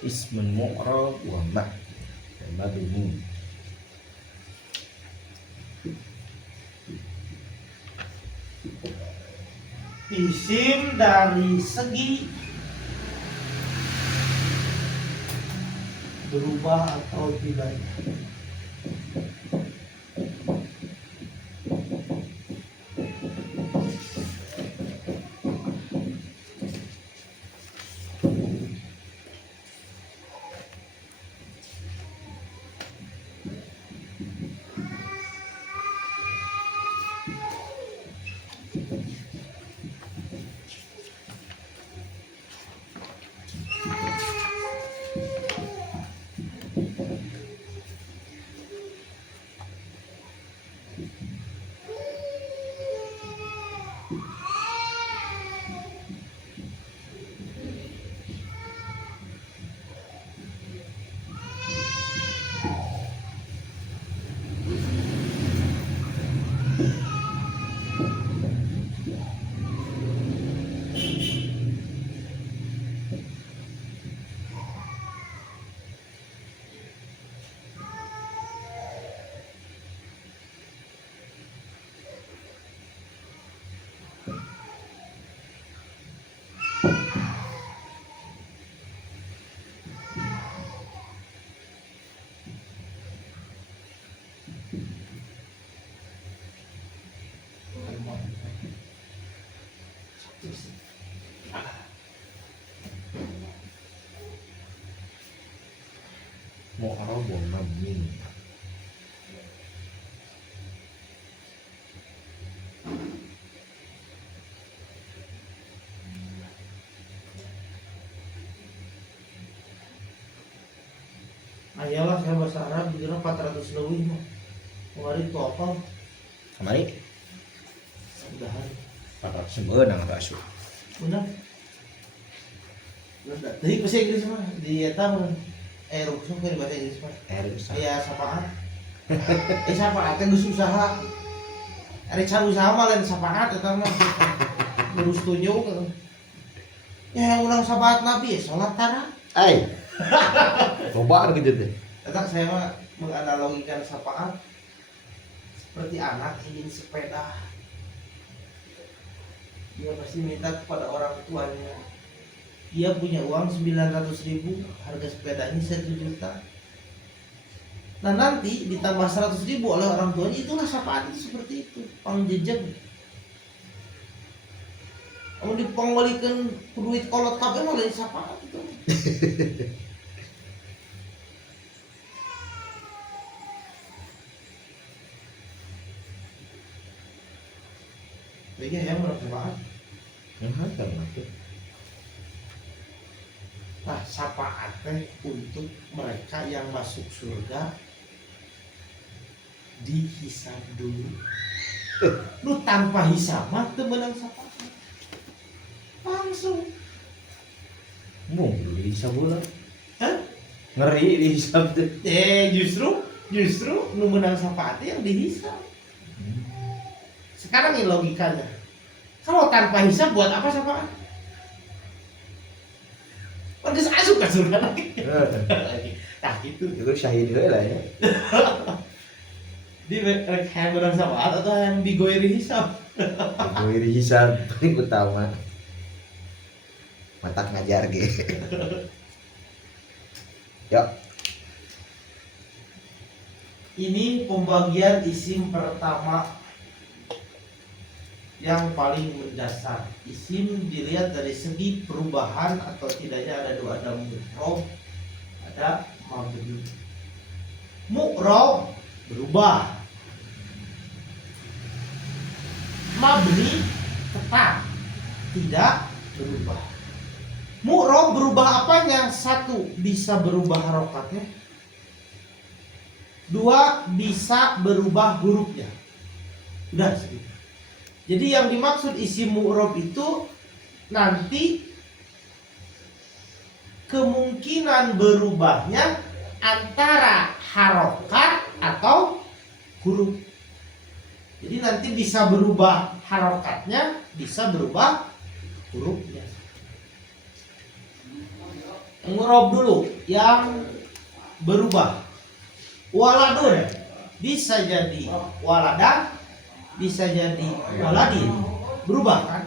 Ismun mu'rab wa mabni. Isim dari segi berubah atau tidak. Mu'rab wa mabni. Ayolah saya bahasa Arab dikira 400 lebih mah. Kemarin itu apa? Kamari Udahan. 400 beunang atuh asup. Benar. Benar. Jadi bahasa Inggris mah di eta mah ruksuk ke bahasa Inggris mah. Iya sapaat. Sapaat teh geus usaha. Ari can usaha mah lain sapaat eta mah. Terus tunjuk. Ya ulang sapaat Nabi salat tara. Ai. Loba kitu teh. Eta saya mah menganalogikan sapaat seperti anak ingin sepeda. Dia pasti minta kepada orang tuanya. Dia punya uang 900.000, harga sepedanya 1 juta. Nah nanti ditambah 100.000 oleh orang tuanya, itulah sapaat itu seperti itu, pangjejeg. Kamu dipanggalikan duit kolot kabeh mah lain sapaat itu. Jadi yang bersapaat. Nah, syafaat untuk mereka yang masuk surga dihisab dulu. Lu tanpa hisab mah teu meunang syafaat. Langsung. Mung dihisab ulang. Hah? Ngeri dihisab teh. Justru nu meunang syafaat yang dihisab. Sekarang ini logikanya. Kalau tanpa hisab buat apa syafaat? Pantes asup ke surga lagi. Nah gitu. Itu syahid heula lah ya. Di kayak benar syafaat atau yang digoiri hisab? Digoiri hisab paling utama. Matak ngajar ge. Yuk. Ini pembagian isim pertama yang paling mendasar. Isim dilihat dari segi perubahan atau tidaknya, ada mu'rab, ada mabni. Mu'rab berubah, mabni tetap tidak berubah. Mu'rab berubah apanya? 1, bisa berubah harokatnya. 2, bisa berubah hurufnya. Udah segitu. Jadi yang dimaksud isim mu'rab itu nanti kemungkinan berubahnya antara harokat atau huruf. Jadi nanti bisa berubah harokatnya, bisa berubah hurufnya. Mu'rob dulu yang berubah. Waladun bisa jadi waladan, bisa jadi waladin. Berubah kan?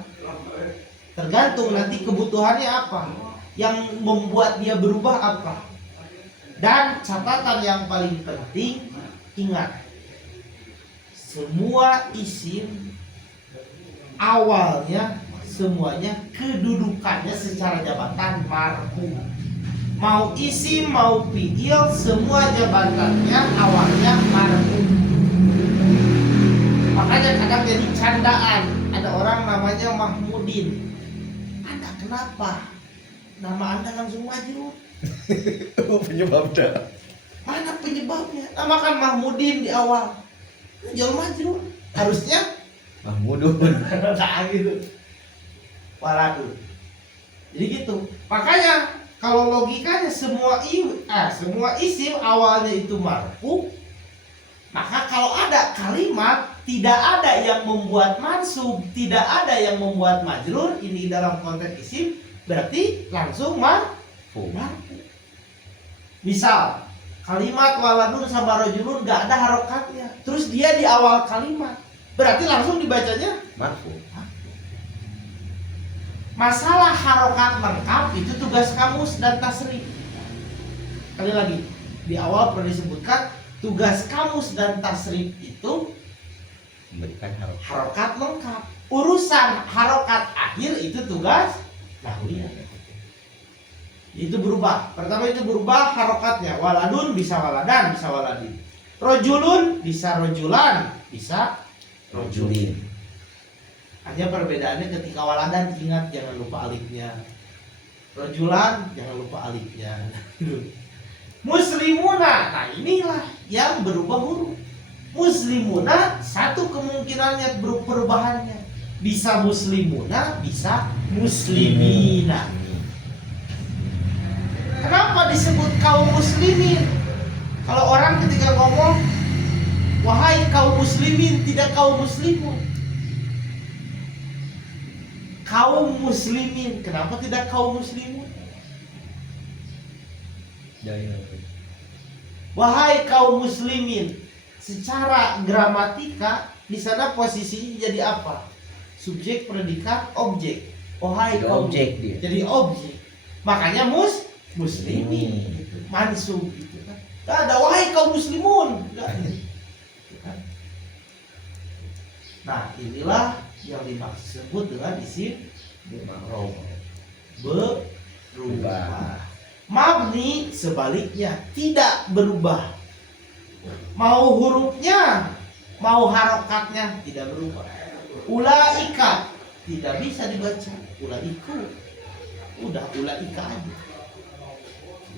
Tergantung nanti kebutuhannya apa, yang membuat dia berubah apa. Dan catatan yang paling penting, ingat, semua isim awalnya semuanya kedudukannya secara jabatan marfu. Mau isim mau fi'il, semua jabatannya awalnya marfu. Makanya kadang jadi candaan, ada orang namanya Mahmudin. Anda kenapa nama Anda langsung majrur? Penyebabnya. Mana penyebabnya? Namakan Mahmudin di awal, jual majrur. Harusnya Mahmudun. nah gitu, waladun. Jadi gitu. Makanya kalau logikanya semua isim awalnya itu marfu, maka kalau ada kalimat tidak ada yang membuat mansub, tidak ada yang membuat majrur, ini dalam konteks isim berarti langsung marfu. Misal kalimat waladun sama rojulun gak ada harokatnya, terus dia di awal kalimat, berarti langsung dibacanya Marfu. Masalah harokat lengkap itu tugas kamus dan tasrif. Kali lagi, di awal pernah disebutkan tugas kamus dan tasrif itu Memberikan harokat lengkap. Urusan harokat akhir itu tugas nahwiyah. Itu berubah. Pertama itu berubah harokatnya. Waladun bisa waladan, bisa waladin. Rojulun bisa rojulan, bisa rojulin. Hanya perbedaannya ketika waladan, ingat jangan lupa alifnya. Rojulan jangan lupa alifnya. Muslimuna, nah inilah yang berubah huruf. Muslimuna satu kemungkinannya perubahannya, bisa muslimuna, bisa muslimina. Kenapa disebut kaum muslimin? Kalau orang ketika ngomong wahai kaum muslimin, tidak kaum muslimun. Kaum muslimin, kenapa tidak kaum muslimun? Wahai kaum muslimin, secara gramatika di sana posisinya jadi apa? Subjek, predikat, objek. Wahai jadi kaum objek dia. Jadi objek. Makanya muslimin, gitu. Mansub gitu kan. Gak ada wahai kaum muslimun. Gak ada. Gitu kan. Nah, inilah yang disebut dengan isim mu'rob. Berubah. Mabni sebaliknya tidak berubah. Mau hurufnya, mau harokatnya tidak berubah. Ulaika tidak bisa dibaca ulaiku. Udah ulaika aja.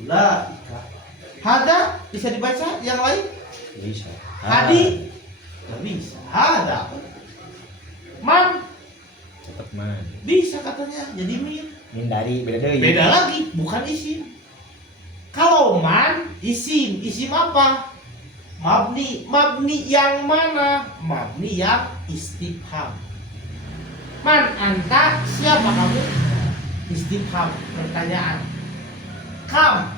Ulaika. Hada bisa dibaca yang lain? Bisa. Hadi nggak bisa. Hada. Man Tetap man. bisa katanya jadi min. Min dari beda deui. Beda lagi, bukan isim. Kalau man isim, isim apa? Mabni, mabni yang mana? Mabni yang istifham. Man anta, siapa kamu? Istifham, pertanyaan. Kam,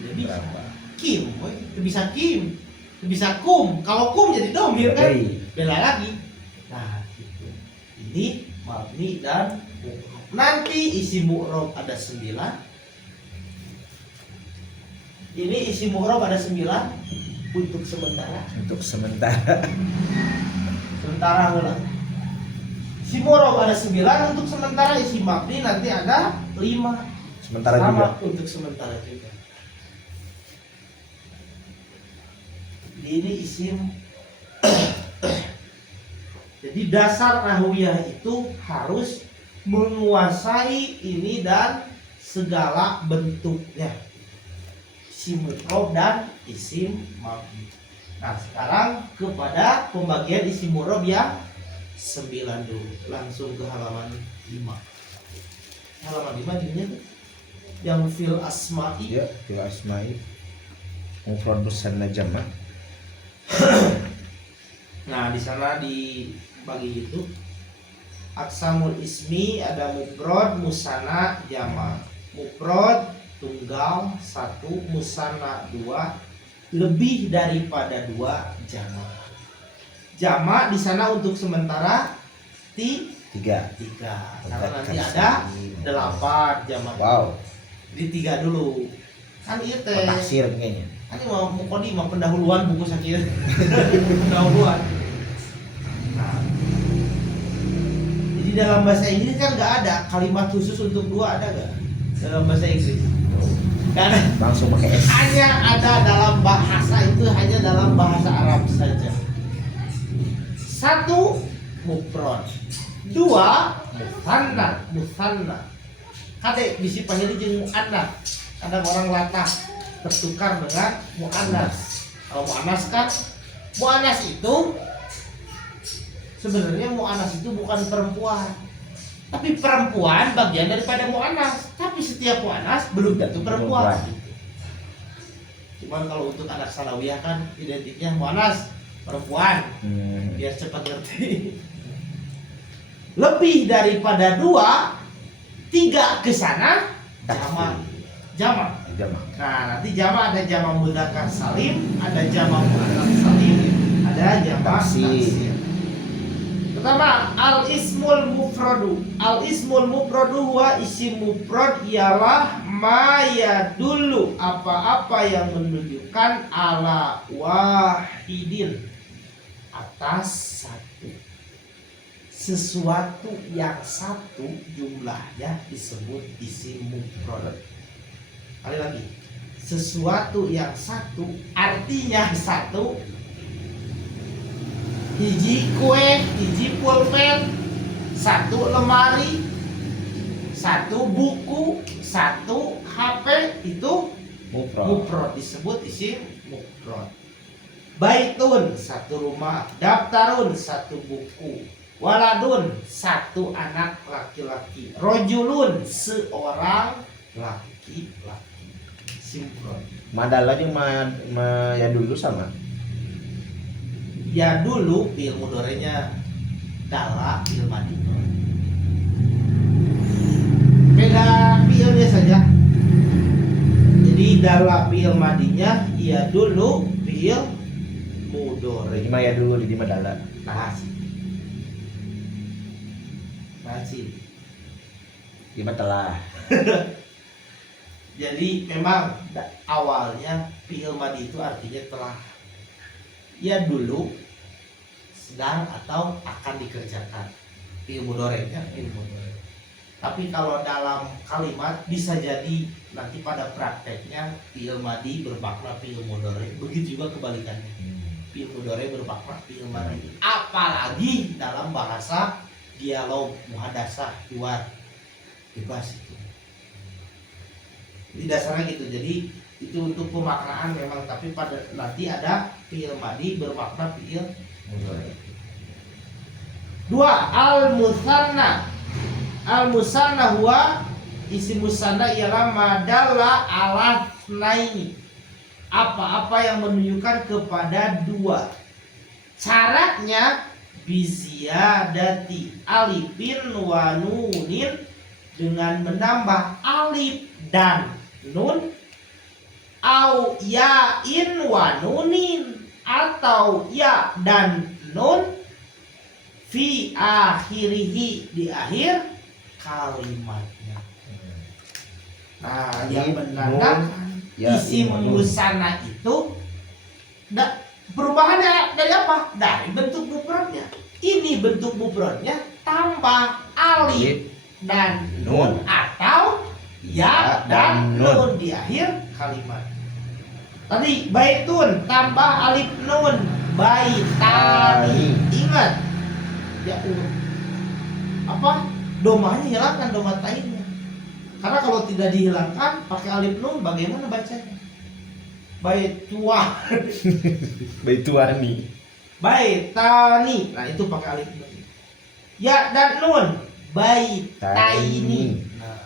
tidak bisa. Berapa? Kim, tidak bisa kim, tidak bisa kum. Kalau kum jadi domir kan? Beda lagi. Nah, gitu. Ini mabni dan mu'rob. Nanti isi mu'rob ada 9. Ini isi mu'rob ada 9 untuk sementara. Untuk sementara. Sementara ulang. Isi mu'rob ada 9 untuk sementara, isi mabni nanti ada 5. Sementara Sama juga. untuk sementara juga. Ini isim. Jadi dasar nahwiyah itu harus menguasai ini dan segala bentuknya, isim mu'rob dan isim mabni. Nah, sekarang kepada pembagian isim mu'rob yang 9 dulu. Langsung ke halaman 5. Halaman 5 gini tuh. Yang fil asma'i. Ya, fil asma'i. Mufrad musanna jamak. Nah, di sana dibagi itu. Aksamul ismi ada mufrad, musanna, jamak. Mufrad tunggal 1, musanna 2, lebih daripada 2 jamak. Jamak di sana untuk sementara 3. Karena nanti ada 8 jamak. Wow. Jadi 3 dulu. Kan ieu teh. Taksir kayaknya. Ini mau kodi mah pendahuluan buku sakit. Pendahuluan. Nah. Jadi dalam bahasa Inggris kan nggak ada kalimat khusus untuk 2, ada nggak? Dalam bahasa Inggris. Kan Langsung pakai S. hanya ada dalam bahasa itu, hanya dalam bahasa Arab saja. 1 mufrad, 2 musanna. Kade bisi panggil jeung muannas. Kadang orang latah tertukar dengan muannas. Kalau muannas itu sebenarnya muannas itu bukan perempuan. Tapi perempuan bagian daripada muannas. Tapi setiap muannas belum tentu perempuan. Cuman kalau untuk anak salawiyah kan identiknya muannas perempuan. Biar cepat ngerti. Lebih daripada 2, 3 ke sana jamak. Nah, nanti jamak ada jamak mudzakkar salim, ada jamak muannats salim, ada jamak taksir. Pertama, al-ismul mufradu. Al-ismul mufradu huwa isim mufrad ialah ma yadullu, apa-apa yang menunjukkan ala wahidin, atas 1. Sesuatu yang 1 jumlahnya disebut isim mufrad. Kali lagi, sesuatu yang 1 artinya 1. Hiji kue, hiji pulpen, 1 lemari, 1 buku, 1 HP, itu mufrad, disebut isim mufrad. Baitun 1 rumah, daftarun 1 buku, waladun 1 anak laki-laki, rojulun seorang laki-laki. Simprod. Madal aja ya dulu sama. Ya dulu fi'il mudhari'nya dala fi'il madi. Beda fi'ilnya saja. Jadi dala fi'il madinya ya dulu fi'il mudhari'. Jadi mah ya dulu di madala. Nasi. Di telah. Jadi memang awalnya fi'il madi itu artinya telah, ya dulu, sedang atau akan dikerjakan. Fi'il mudhari'nya fi'il mudhari'. Tapi kalau dalam kalimat bisa jadi nanti pada prakteknya fi'il madi bermakna fi'il mudhari'. Begitu juga kebalikannya. Fi'il mudhari' bermakna fi'il madi. Apalagi dalam bahasa dialog muhadasah hiwar bebas itu. Di dasarnya gitu. Jadi itu untuk pemaknaan memang, tapi pada nanti ada fi'il madi bermakna fi'il mudhari'. 2. Al-musanna. Al-musanna huwa isim musanna ialah madalla ala naini, apa-apa yang menunjukkan kepada 2. Syaratnya biziyadati alifin wa nunin, dengan menambah alif dan nun, au yain wa nunin, atau ya dan nun, fi akhirihi, di akhir kalimatnya. Nah, yang menandakan isim musanna itu perubahannya dari apa? Dari bentuk mufradnya. Ini bentuk mufradnya tambah alif dan nun atau ya dan nun di akhir kalimat. Tadi baitun tambah alif nun, baitani. Ingat ya, apa? Domanya hilangkan, doma tainnya. Karena kalau tidak dihilangkan pakai alif nun bagaimana bacanya? Baituani. Baitani. Nah, itu pakai alif nun. Ya dan nun, baitaini. Nah,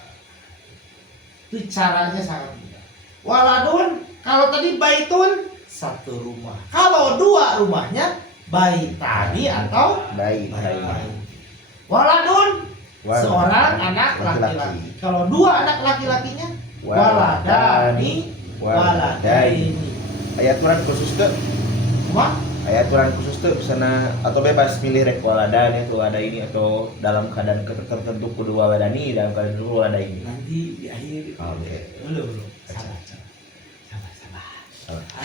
itu caranya sangat mudah. Waladun, kalau tadi baitun 1 rumah. Kalau 2 rumahnya baitani atau baitani. Waladun seorang anak laki-laki. Kalau 2 anak laki-lakinya waladani, waladaini. Aya aturan khusus teu? Kumaha? Aya aturan khusus teu sana atau bebas milih rek waladani atau waladaini atau dalam keadaan tertentu kudu waladani, dalam keadaan tertentu waladaini. Nanti di akhir. Oke. Belum.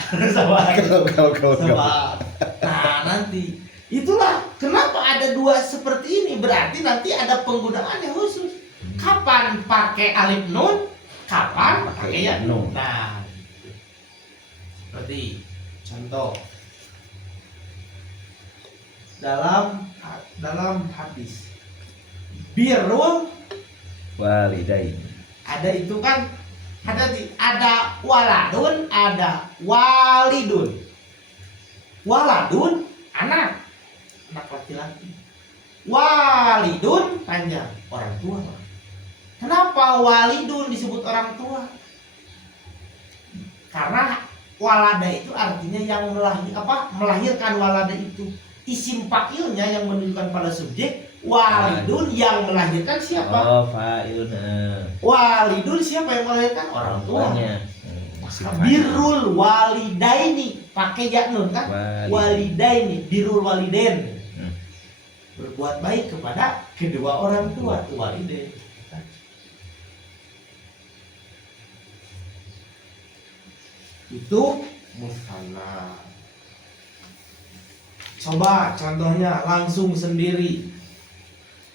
Sabar. Sabar. Nah, nanti itulah kenapa ada dua seperti ini, berarti nanti ada penggunaan yang khusus. Kapan pakai alif nun, kapan pakai ya nun. Nah, gitu. Seperti contoh dalam hadis birrul Walidaini. ada itu kan, ada waladun, ada walidun. Waladun anak laki-laki. Walidun panjang, orang tua. Kenapa walidun disebut orang tua? Karena walada itu artinya yang melahirkan. Walada itu isim fa'ilnya yang menunjukkan pada subjek. Walidun yang melahirkan siapa? Oh, fa'ilun. Walidun siapa yang melahirkan? Orang tuanya. Birrul walidaini pakai ya nun kan? Walidaini, birrul walidain. Berbuat baik kepada kedua orang tua, walidain. Itu musanna. Coba contohnya langsung sendiri.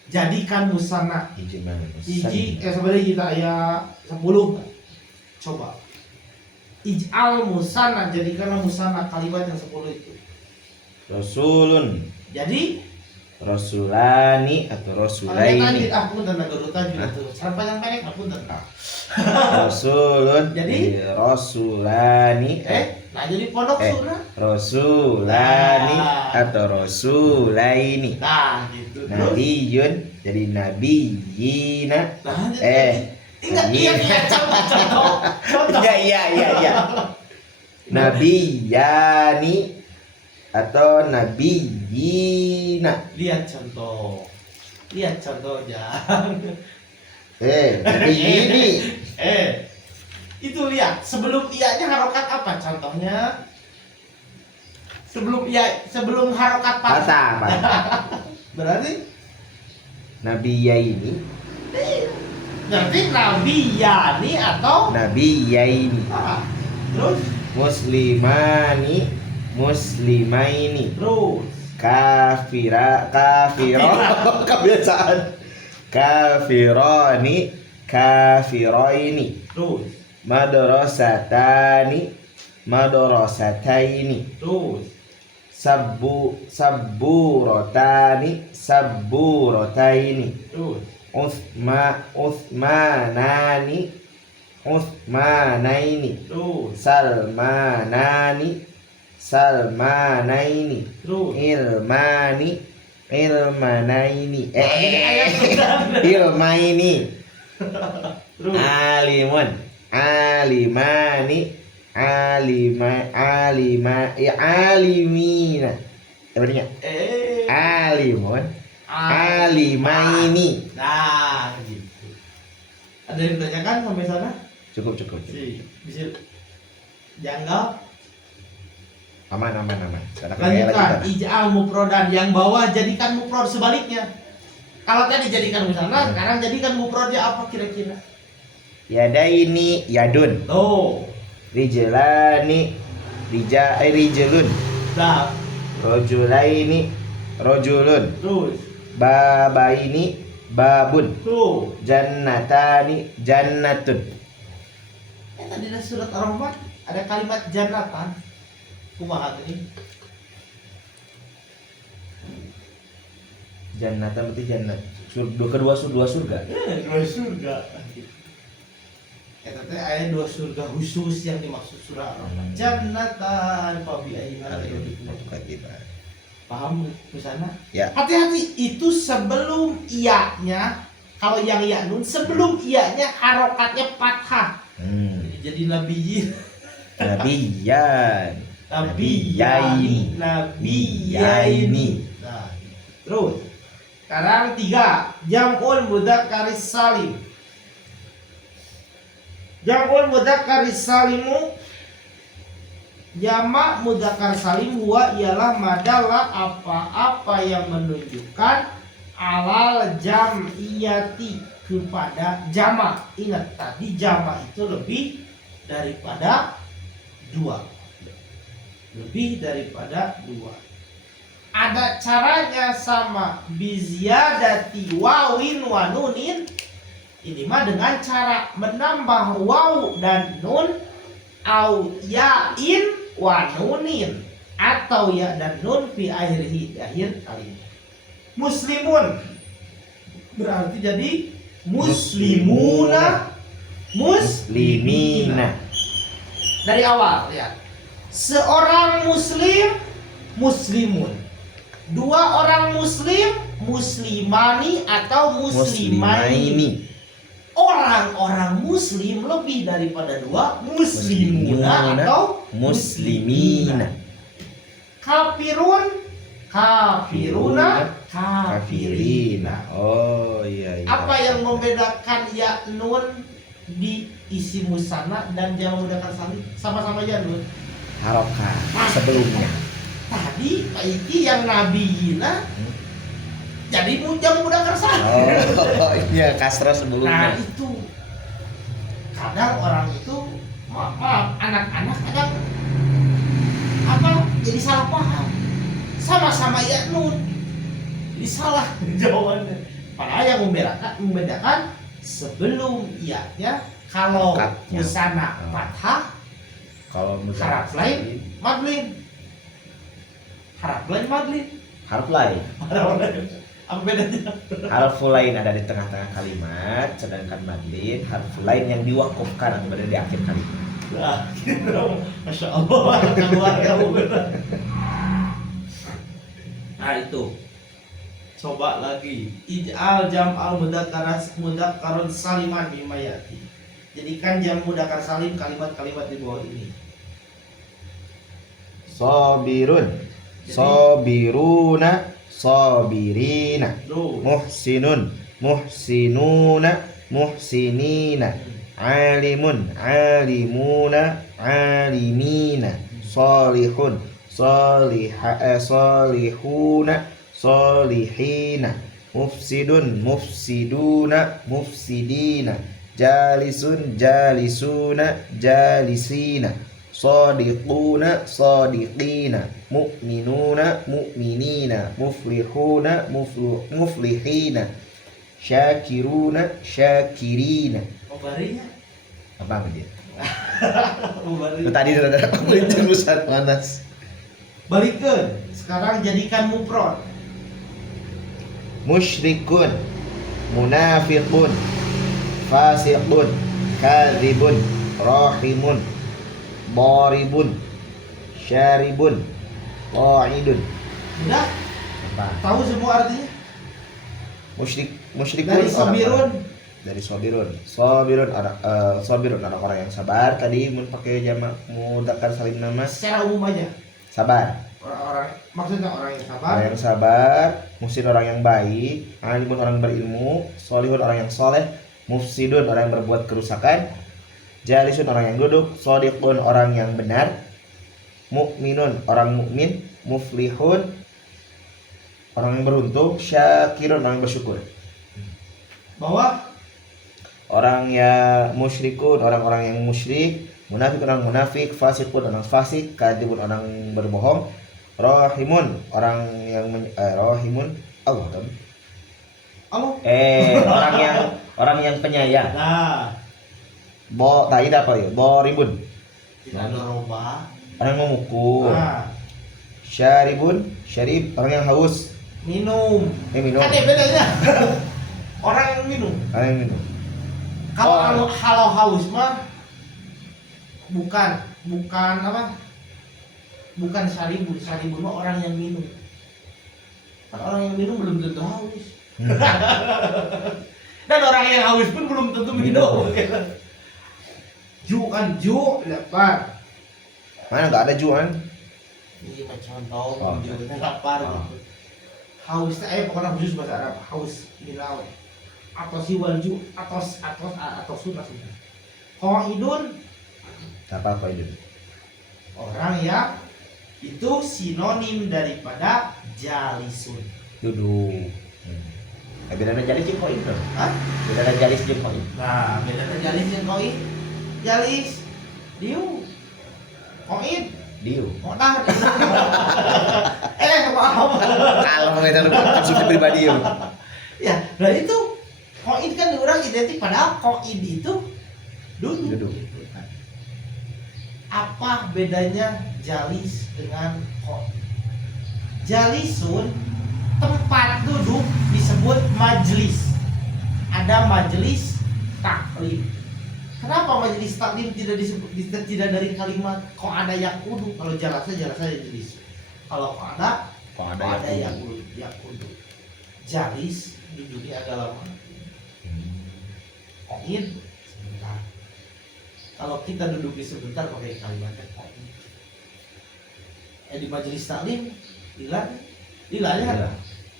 Jadikan musanna. Sebenarnya kita ayat 10. Coba. Ij'al musanna, jadikanlah musanna kalimat yang 10 itu. Rasulun. Jadi Rasulani atau Rasulaini. Aku dan garutan gitu. Sampai yang pendek aku tentang. Rasulun. Jadi Rasulani. Nah jadi pondok sunnah. Rasulani atau Rasulaini. Nah gitu. Nabiyun jadi nabiyina. Ingat iya contoh. Iya. Nabiyani atau nabiyina. Lihat contohnya. Nabiyini. Itu lihat sebelum ianya harokat apa contohnya? Sebelum harokat patah. Berarti nabiyaini. Berarti nabiyani atau nabiyaini. Terus muslimaini. Terus kafiro kebiasaan. Kafiroini. Terus madrasataini. Terus sabburataini. Terus Uthmanaini. Terus Salmanaini. Terus Ilmanaini. Ilmaini. Alimani. Alimina. Sebenarnya alimaini. Nah gitu. Ada yang ditanyakan sampai sana? Cukup. Bisa janggal. Aman. Lanjutkan. Ij'al mufrodan, yang bawah jadikan mufrod sebaliknya. Kalau tadi jadikan misalnya, sekarang jadikan mufrodnya apa kira-kira? Yadaini yadun. Rijlani rijlun. Nah. Rojulaini rojulun. Terus babaini babun. Tuh. Jannatani jannatun. Tadi ada surat Ar-Rahman ada kalimat jannatan. Kumaha tadi? Jannatan berarti jannat. Dua surga. Dua surga. Tadi ada dua surga khusus yang dimaksud surah Ar-Rahman. Jannatan fabi ayyina kita. Paham ke sana? Ya. Hati-hati, itu sebelum iyanya, kalau yang iya nun sebelum iyanya harokatnya fathah. Jadi nabiyyin. Nabiyaini. Nah, terus sekarang 3 jam'ul mudzakkaris salim. Jam'ul mudzakkar salimu, jamak mudzakkar salim huwa ialah madalah apa-apa yang menunjukkan alal jam'iyati kepada jamak. Ingat tadi jamak itu lebih daripada dua. Lebih daripada dua. Ada caranya sama biziyadati wawin wa nunin. Ini mah dengan cara menambah waw dan nun, au yain wa nunin, atau ya dan nun fi akhirih, di akhir kalimat. Muslimun berarti jadi muslimuna, muslimina. Dari awal ya. Seorang muslim, muslimun. Dua orang muslim, muslimani atau muslimaini. Orang-orang muslim lebih daripada dua, muslimuna atau muslimina. Kafirun, kafiruna, kafirina. Oh iya, iya. Apa yang membedakan ya nun di isi musanna dan yang membedakan salim? Sama-sama ya nun. Harokat sebelumnya. Tadi Iki yang nabiyina jadi jam mudzakkar salim. Oh iya, kasrah Nah sebelumnya. itu kadang orang itu maaf anak-anak kadang apa jadi salah paham, sama-sama ya nun jadi salah jawabannya. Padahal yang membedakan sebelum iya-nya kalau Hakatnya. musana fathah, Kalau harap lain madlin, harap lain madlin. harf lain. Apa bedanya? Harf lain ada di tengah-tengah kalimat, sedangkan madlin harf lain yang diwakufkan atau berada di akhir kalimat. Nah, gitu. Masya Allah, keluar kamu benar. Nah itu, coba lagi. Ij'al jam'al mudzakkar saliman bimayati. Jadikan jam mudzakkar salim kalimat-kalimat di bawah ini. Sabirun, sabiruna, sabirina. Tuh. Muhsinun, muhsinuna, muhsinina. Alimun, alimuna, alimina. Salihun, salihuna, salihina. Mufsidun, mufsiduna, mufsidina. Jalisun, jalisuna, jalisina. Sadiquna, sadiqina. Mu'minuna, mu'minina. Muflihuna, muflihina. Syakiruna, syakirina. Barinya. Apa dia? Bari. Tadi ada tulisan panas. Balikkan. Sekarang jadikan mufrad. Musyrikun, munafiqun, fasiqun, kadzibun, rahimun, daribun, syaribun, qa'idun. Udah? Apa? Tahu semua artinya? Musyrikun Dari sabirun. Dari sabirun. Sabirun orang-orang yang sabar. Tadi mun pakai jamak mudzakkar salim nama Secara umum aja. sabar. Orang-orang maksudnya orang yang sabar. Orang yang sabar, muhsin orang yang baik, alimun orang berilmu, solihun orang yang soleh, mufsidun orang yang berbuat kerusakan, jalisun orang yang duduk, shodiqun orang yang benar, mukminun orang mukmin, muflihun orang yang beruntung, syakirun orang yang bersyukur. Bahwa Orang yang musyrikun orang-orang yang musyrik, munafik orang munafik, fasikun orang fasik, kadzibun orang berbohong, rahimun orang yang rahimun Allah kan? Allah. Orang yang penyayang. Nah, Tadi apa ya? Boribun tidak ada roba. orang yang memukul. Nah, Syaribun, syarib orang yang haus. minum. Minum. Ada bedanya. Orang yang minum. Orang yang minum. Kalau haus mah bukan apa? Bukan saribun. Saribun mah orang yang minum. Kan orang yang minum belum tentu haus. Dan orang yang haus pun belum tentu minum. Ju kan ju lapar. Mana nggak ada juan? Ini macam contoh Oh. ju lapar Oh. gitu. Haus pokoknya khusus bahasa Arab. Haus minal. Atau si walju atau sunnah sunnah. Qaidun Apa qaidun? orang yang itu sinonim daripada jalisun. Duduk. Bedana jalis jeung qaid dong. Hah? Bedana jalis jeung qaid. Nah, bedanya jalis jeung qaid. Jalis diu. Qaid Diu. modar. Maaf. Kalau kita lu konsumsi pribadi yo. Ya, nah itu qaid kan orang identik padahal qaid itu duduk. Duduk. Gitu kan. Apa bedanya jalis dengan qaid? Jalisun tempat duduk disebut majlis. Ada majlis taklim. Kenapa majlis taklim tidak disebut tidak dari kalimat kok ada yang kudu? Kalau jalasnya jelis. Kalau kok ada yang kudu. Jalis duduknya agak lama. Qaid sebentar. Kalau kita duduk di sebentar pakai kalimat qaid. Di majlis taklim dilanya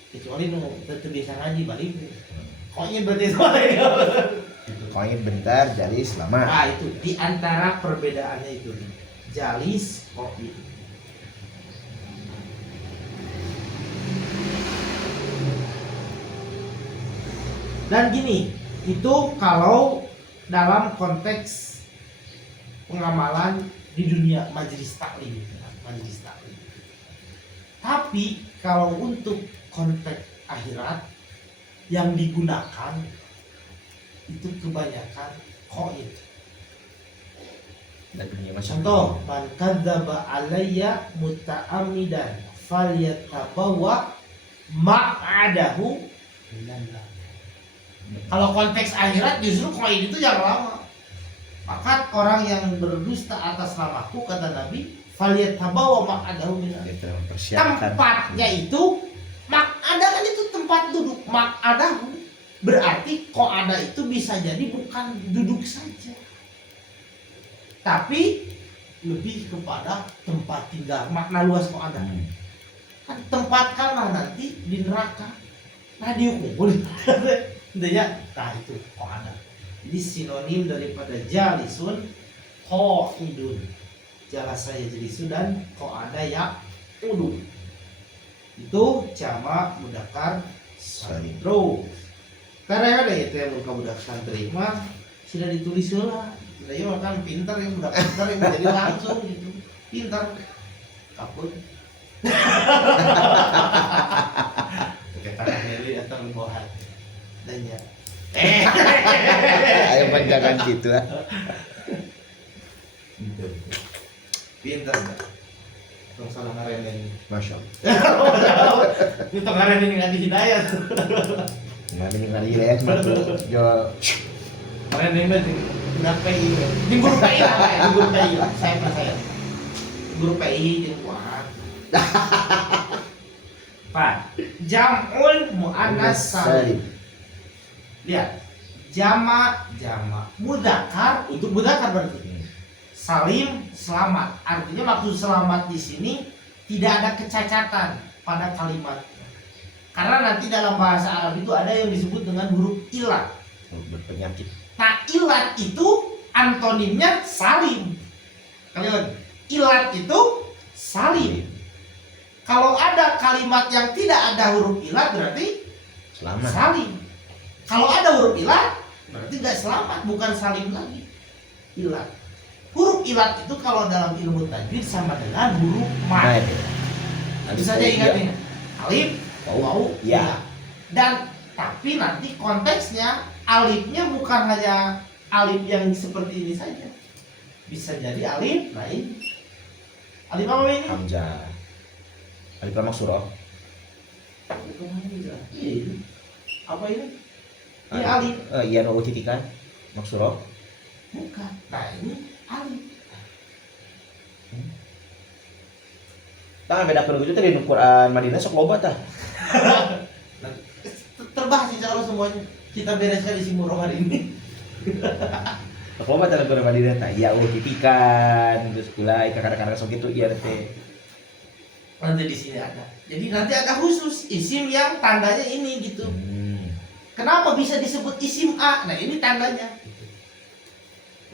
kecuali nu terbiasa ngaji balik. Qaid berarti itu. Qaid bentar, jalis lama. Nah itu di antara perbedaannya itu jalis qaid. Dan gini, itu kalau dalam konteks pengamalan di dunia majelis taklim. Tapi kalau untuk konteks akhirat yang digunakan itu kebanyakan qaid. Dan dunia masih. Contoh, man kadzdzaba alayya muta'ammidan falyatabawwa maq'adahu minan nar. Kalau konteks akhirat justru qaid itu yang lama. Maka orang yang berdusta atas namaku kata Nabi falyatabawwa maq'adahu minan nar. Tempatnya itu maq'adah kan itu tempat duduk. Maq'adahu berarti qa'ada itu bisa jadi bukan duduk saja. Tapi lebih kepada tempat tinggal, makna luas qa'ada. Kan tempatkanlah nanti di neraka. Nah dihukum. Intinya, nah itu qa'ada. Jadi sinonim daripada jalisun qaidun. Jalas saya jalisun dan qa'ada ya uduk. Itu jamak mudzakkar salim. Karena ada itu yang budak santri mah sudah ditulis lah. Sudah ya kan pintar yang budak pintar yang jadi langsung gitu. Pintar. Kaput. Kita ngeli atau bohat. Dan ya. Ayo panjangan gitu ah. Pintar. Tong salah ngarenin. Masya Allah. Itu ngarenin ngaji hidayah. Nggak ada hidayah cuma tuh jual. Ngarenin mah udah PI. Di guru PI lah, di guru PI lah. Saya. Guru PI di kuat. Pak, jam'ul muannas salim. Lihat. Jama mudzakkar untuk mudzakkar berarti. Salim selamat. Artinya maksud selamat di sini tidak ada kecacatan pada kalimat. Karena nanti dalam bahasa Arab itu ada yang disebut dengan huruf ilat. Berpenyakit. Nah ilat itu antonimnya salim. Kalian ilat itu salim. Kalau ada kalimat yang tidak ada huruf ilat berarti Selamat. salim. Kalau ada huruf ilat berarti nggak selamat, bukan salim lagi. Ilat. Huruf ilat itu kalau dalam ilmu tajwid sama dengan huruf mad. Nanti saja ingat. Alif, waw, ya. Dan tapi nanti konteksnya alifnya bukan hanya alif yang seperti ini saja. Bisa jadi alif lain. Alif apa ini? Hamzah. Alif lam surah. Apa ini? Ini alif. Iya no titikan. Maksuro. Bukan. Nah ini alif. Tah beda keur teh di Quran Madinah sok loba tah. Terbahas insya Allah semuanya. Kita bereskan di Simurong hari ini. Sok loba tah Quran Madinah tah. Ya titikan terus kula kadang-kadang sok gitu ieu teh. Nanti di sini ada. Jadi nanti ada khusus isim yang tandanya ini gitu. Kenapa bisa disebut isim A? Nah ini tandanya.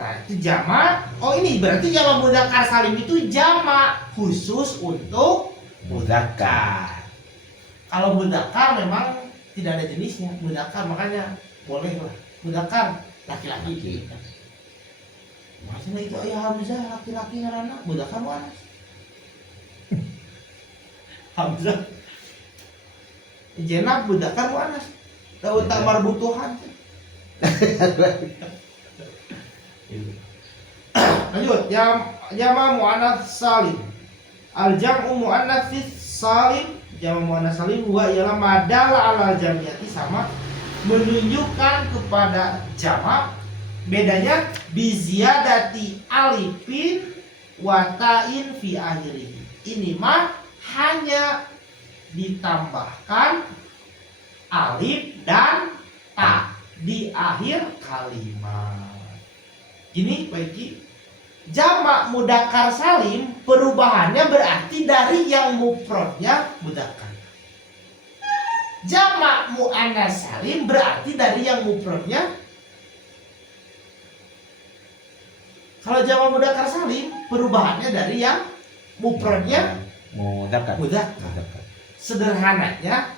Nah itu jamak. Oh ini berarti jamak mudzakkar salim itu jamak khusus untuk mudzakkar. Kalau mudzakkar memang tidak ada jenisnya mudzakkar, makanya boleh lah mudzakkar laki-laki. Maksudnya itu ya Hamzah laki-laki ngaranna mudzakkar muannas. Hamzah jenab mudzakkar muannas. Tahu tak marbutuhan. Lanjut, jama muannats salim. Al jam'u muannats salim, jama muannats salim huwa ialah madal ala jamiyati, sama menunjukkan kepada jamak. Bedanya biziyadati alifin wa ta'in fi akhirih. Ini mah hanya ditambahkan alif dan ta di akhir kalimat. Gini Pak Iki, jamak mudzakkar salim perubahannya berarti dari yang mufradnya mudzakkar. Jamak muannats salim berarti dari yang mufradnya. Kalau jamak mudzakkar salim perubahannya dari yang mufradnya Mudzakkar. Sederhananya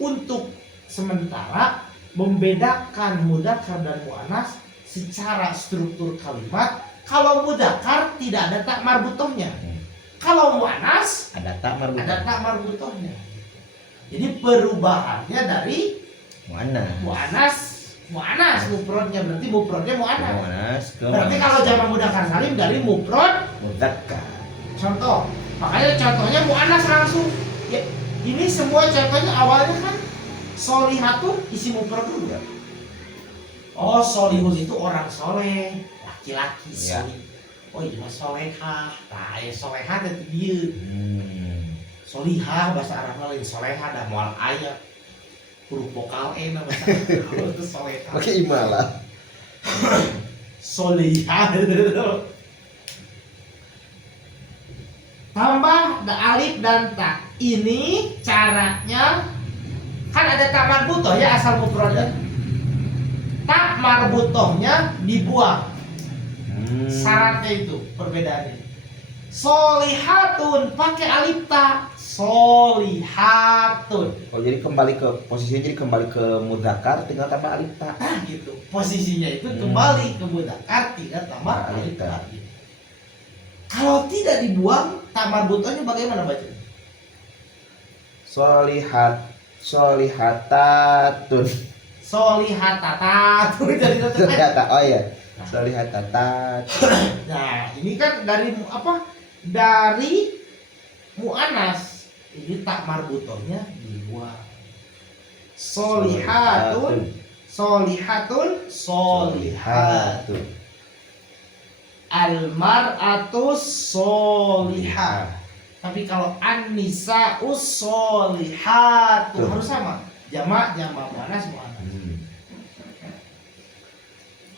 untuk sementara membedakan mudzakkar dan muannats secara struktur kalimat. Kalau mudzakkar tidak ada tak marbutohnya. Kalau muannats Ada tak marbutoh. ada tak marbutohnya. Jadi perubahannya dari muannats mufradnya, berarti mufradnya muannats. Muannas ke Berarti kalau jamak mudzakkar salim dari mufrad mudzakkar. contoh. Makanya contohnya muannats langsung. Ya, ini semua contohnya awalnya kan solihatun isi mufrad dulu ya. Oh, solihun itu orang soleh, laki-laki Ya. solih. Oh iya solehah. Nah, ya solehah itu dia. Solihah bahasa Arab lain, solehah ada moal ayat. Huruf vokal e nama bahasa Arab itu solehah. Pakai imalah. Solihah. Tambah alif dan ta. Ini caranya kan ada tak marbutoh ya asal mufradnya. Tak marbutohnya dibuang. Syaratnya itu perbedaannya. Solihatun pakai alif ta. Solihatun. Oh jadi kembali ke posisinya, jadi kembali ke mudzakkar tinggal tambah alif ta. Nah gitu. Posisinya itu kembali ke mudzakkar tinggal tambah alif ta. Kalau tidak dibuang, tak marbutohnya bagaimana baca? Solihatatun. Solihatatun jadi Solihata. Oh iya. Solihatatat. Nah, ini kan dari apa? Dari muannats. Ini tak marbutohnya dibuang. Solihatun, solihatun, solihatun. Al-mar'atus solihah. Tapi kalau an-nisa'us solihatu harus sama. Jamak muannats.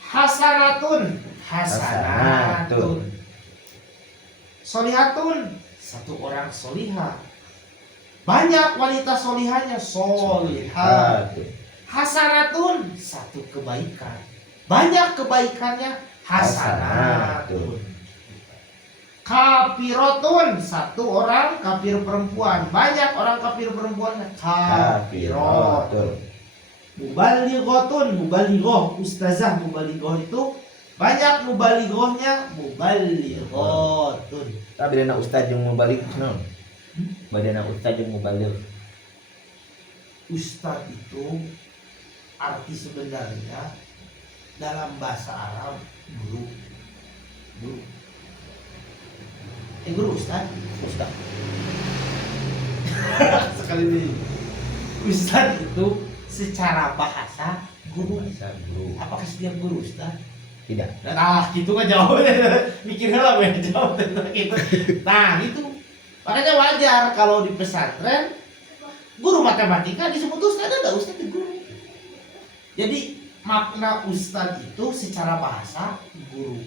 Hasanatun, hasanatun. Solihatun, satu orang solihah. Banyak wanita solihahnya, solihah. Hasanatun, satu kebaikan. Banyak kebaikannya, hasanatun. Kafirotun, satu orang kafir perempuan. Banyak orang kafir perempuannya, kafirotun. Mubalighotun, mubalighah, ustazah mubalighah itu banyak mubalighahnya, mubalighotun. Tapi bedana ustaz jeung mubaligh naon? Bedana ustaz jeung mubaligh. Ustaz itu arti sebenarnya dalam bahasa Arab guru. Guru ustaz. Sekali ini. Ustaz itu secara bahasa guru. Apakah setiap guru ustaz? Tidak. Nah, gitu kan jawabnya. Mikirnya lah jawab gitu. Nah, itu makanya wajar kalau di pesantren guru matematika disebut ustaz, ada ustaz di guru. Jadi makna ustaz itu secara bahasa guru.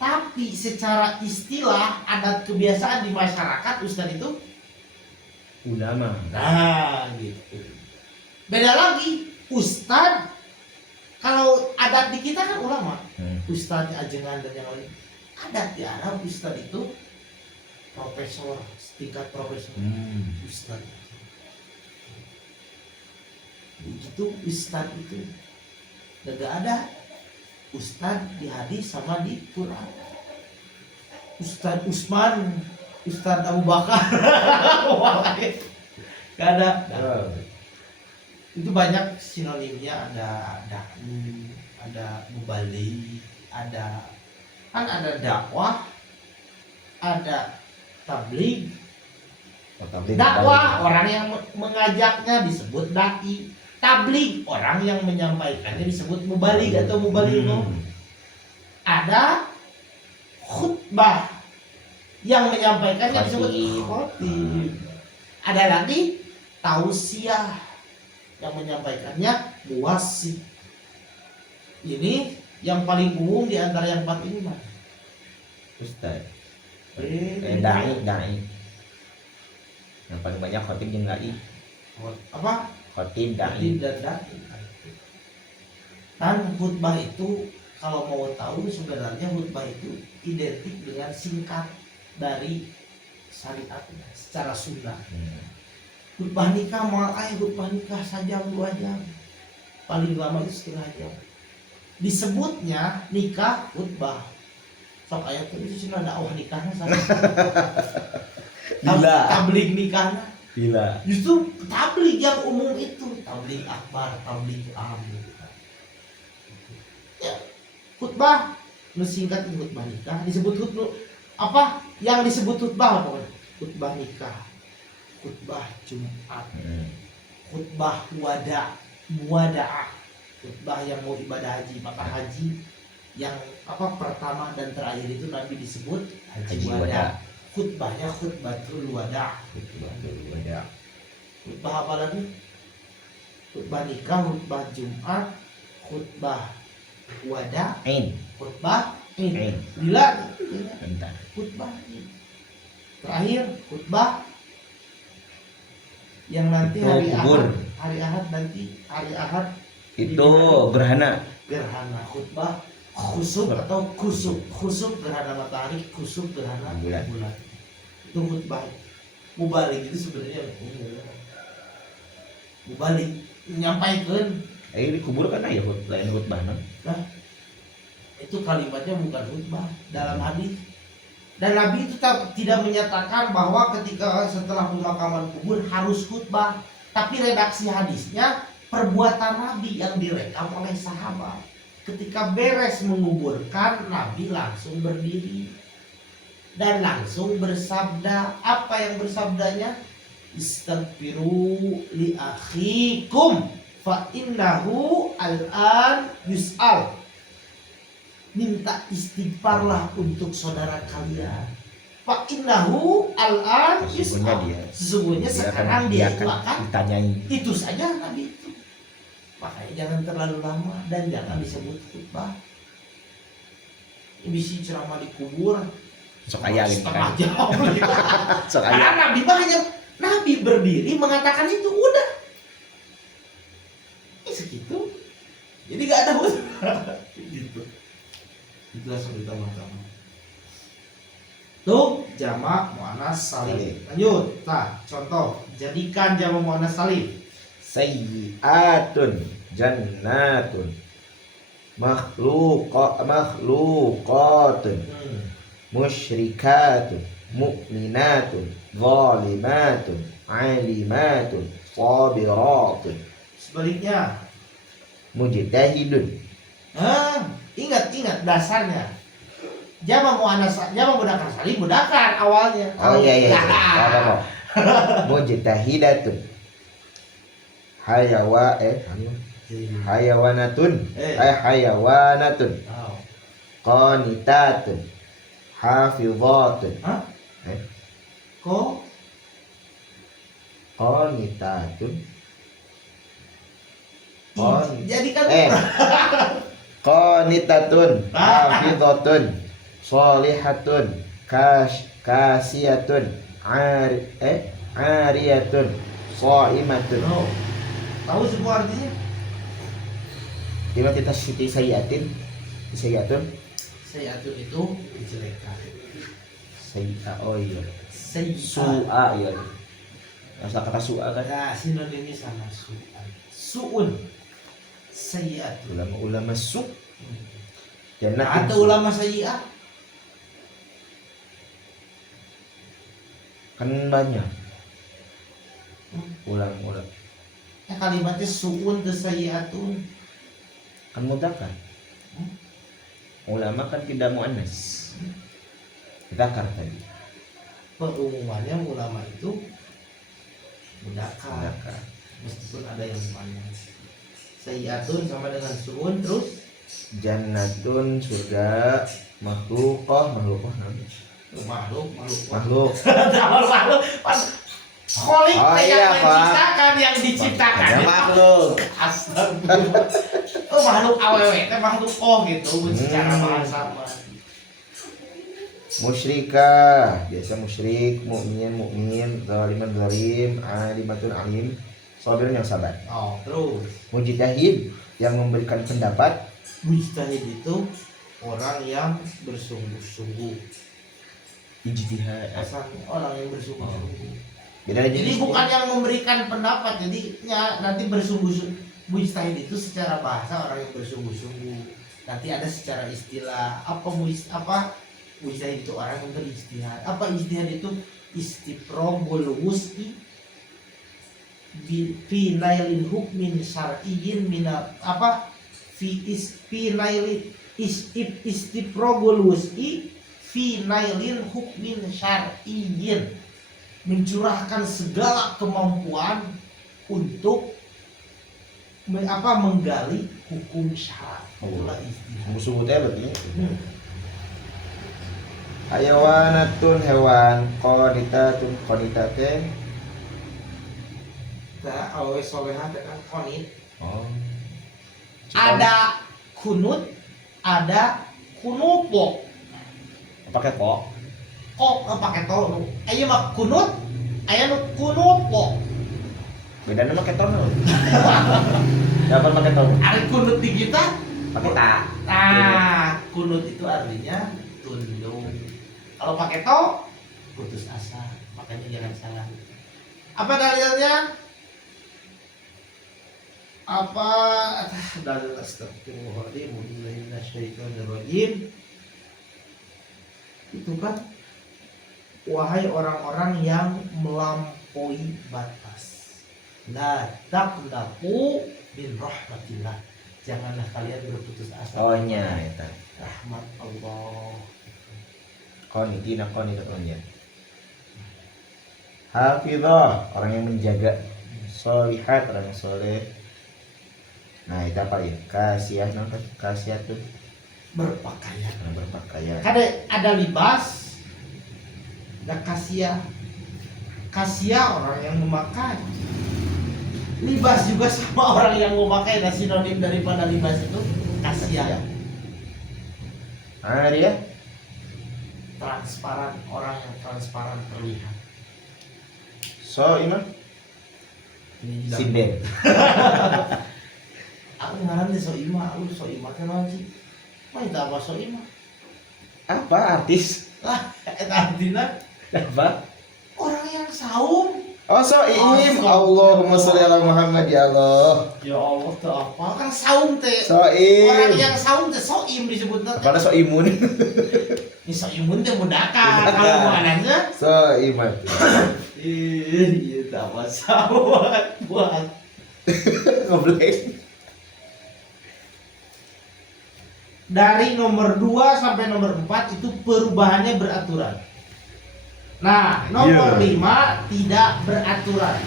Tapi secara istilah adat kebiasaan di masyarakat ustaz itu ulama. nah gitu. Beda lagi ustaz, kalau adat di kita kan ulama. ustadz ajengan dan yang lain. Ada di Arab ustadz itu profesor, tingkat profesor. Ustadz. Begitu ustadz itu. Dan gak ada ustadz di hadis sama di Quran. Ustadz Usman, Ustadz Abu Bakar. Gak ada. Itu banyak sinonimnya, ada da'i, ada mubali, ada kan ada dakwah, ada tabligh. Dakwah orang yang mengajaknya disebut dai. Tabligh orang yang menyampaikannya disebut mubali atau mubaligh. Ada khutbah yang menyampaikannya disebut khatib. Ada lagi tausiah yang menyampaikannya muwassi. Ini yang paling umum di antara yang 4 ini mah. Ustaz. Dai. Yang paling banyak khatib jeung dai. Apa? Khatib Khatib dai. dan dai. Dan khutbah itu kalau mau tahu sebenarnya khutbah itu identik dengan singkat dari syariatnya secara sunnah. Khutbah nikah mau khutbah nikah sajam 2 jam, paling lama itu setengah jam. Disebutnya nikah khutbah. Sok ayat itu cina dakwah nikahnya sama. Gila. Tabligh nikahnya. Gila. Justru tabligh yang umum itu tabligh akbar, tabligh am. Ya, khutbah nu singkat khutbah nikah disebut khutbah apa? Yang disebut khutbah apa? Khutbah nikah, khutbah Jumat, khutbah muwadaah, khutbah yang mau ibadah haji. Maka haji yang apa pertama dan terakhir itu Nabi disebut haji wada. Khutbahnya khutbatul wada. Khutbah apa lagi? Khutbah nikah, khutbah Jumat, khutbah wada, khutbah bila khutbah terakhir khutbah yang nanti itu hari Ahad nanti hari Ahad itu gerhana khutbah khusuf atau khusuf gerhana matahari, khusuf gerhana bulan. Itu khutbah mubalik itu sebenarnya mubalik menyampaikan dikubur kan ya lain khutbah nah itu kalimatnya bukan khutbah dalam hadis. Dan Nabi itu tidak menyatakan bahwa ketika setelah pemakaman kubur harus khutbah, tapi redaksi hadisnya perbuatan Nabi yang direkam oleh sahabat. Ketika beres menguburkan, Nabi langsung berdiri dan langsung bersabda. Apa yang bersabdanya? Istaghfiru li akhikum fa innahu al-an yus'al. Minta istighfarlah untuk saudara kalian. Fa innahu al-an yus'al. Sesungguhnya sekarang dia akan ditanyai. Itu saja Nabi itu. Makanya jangan terlalu lama dan jangan disebut khutbah. Bisa ceramah di kubur sok aya gitu setengah kan. jam. Sok Karena aya. Nabi banyak. Nabi berdiri mengatakan itu udah. Segitu. Jadi gak ada gitu. Itu langsung ditambah-tambah. Tuh jamak muannas salim. Lanjut. Nah, contoh jadikan jamak muannas salim. Sayyi'atun jannatun makhluqatun musyrikatun mu'minatun zalimatun alimatun sabiratun. Sebaliknya mujtahidun. Ingat dasarnya. Jamak mudzakkar salim mudzakkar awalnya. Oh iya. Mujtahidatun. Hayawanatun. Hayawanatun. Qanitatun. Hafizatun. Qanitatun. Jadi kan Qanitatun. Hafizatun. Sholihatun. Kasiyatun. Ariyatun. Shaimatun. Tahu semua artinya? Lima kita siti sayatin Sayyatun. Sayyatun itu kejelekan. Sayyi'a, oh iya. Sayyi'ah. Su'a iya. Asal kata su'a kan. Nah, sinonimnya sama su'an. Su'un. Sayyi'atun. Ulama-ulama su. Nah, Jannatin atau su. ulama sayyi'ah. Kan banyak. Ulang. Ya kalimatnya su'un ke sayyi'atun. Kan mudzakkar. Ulama kan tidak muannas. Dzakar tadi. Pengumumannya ulama itu mudzakkar. Dzakar. Meskipun ada yang muannas. Sayyi'atun sama dengan su'un, terus Jannatun surga, makhlukah namanya. makhluk. Kholik Oh, yang iya, Pak. menciptakan, yang diciptakan. Ada makhluk. Astagfirullah. Oh, makhluk awewe, makhluk gitu secara bahasa mah. Musyrikah, biasa musyrik, mukmin, zaliman zalim, alimatun alim, sabirun yang sabar. Oh, terus Mujtahid yang memberikan pendapat. mujtahid itu orang yang bersungguh-sungguh. Ijtihad. Asalnya orang yang bersungguh-sungguh. Beda Jadi jenis bukan yang memberikan pendapat, jadi ya nanti bersungguh-sungguh. Mujtahid itu secara bahasa orang yang bersungguh-sungguh. Nanti ada secara istilah apa mujtahid itu orang yang berijtihad. Apa ijtihad itu? Istifrogul wus'i fi nailil hukmin syar'iyyin min apa fi nailil istifrogul wus'i fi nailil hukmin syar'iyyin, mencurahkan segala kemampuan untuk menggali hukum syara. Itulah ijtihad. Sungguh-sungguh teh berarti. Hayawanatun hewan, qanitatun teh. Nah, awewe solehah teh kan qanit. Oh. Ada kunut, ada kunupo. Pakai po. Kok pakai to? Ayo mah kunut, aya nu kunupo. Beda nama keton lo. Dapat pakai to. Ari kunut di kita. Pakai ta. Nah, kunut itu artinya tunduk. Kalau pakai to, putus asa. Makanya jangan salah. Apa dalilnya? Apa dalil astagfirullahaladzim minasyaitonirrajim? Itu kan, wahai orang-orang yang melampaui batas, la taqnatu min rahmatillah, janganlah kalian berputus asa. Oh nya eta. Rahmat Allah. Qanitina qanitatun. Hafizah, orang yang menjaga. Sholihat, orang yang soleh. Nah itu apa ya? Kasiyah, kasiyah tuh Berpakaian. berpakaian. Ada libas, ada kasia. Kasia orang yang memakai. Libas juga sama orang yang memakai. Nah, sinonim daripada libas itu kasia. Ah dia Transparan, orang yang transparan terlihat. so iman sinden. Aku ngaran deh soima, aku soima kenal sih. Mah itu apa soima? Apa artis? Lah, eta artinya Apa? orang yang saum. Oh soim. Allahumma sholli ala Muhammad ya Allah. Ya Allah, tuh apa? Kan saum teh. Soim. Orang yang saum teh soim disebutnya. Pada so imun. Ini soimun teh mudaka. Kalau mananya? So iman. Iya, tak masalah buat. Ngoblek. Dari nomor 2 sampai nomor 4 itu perubahannya beraturan. Nah, nomor 5 tidak beraturan.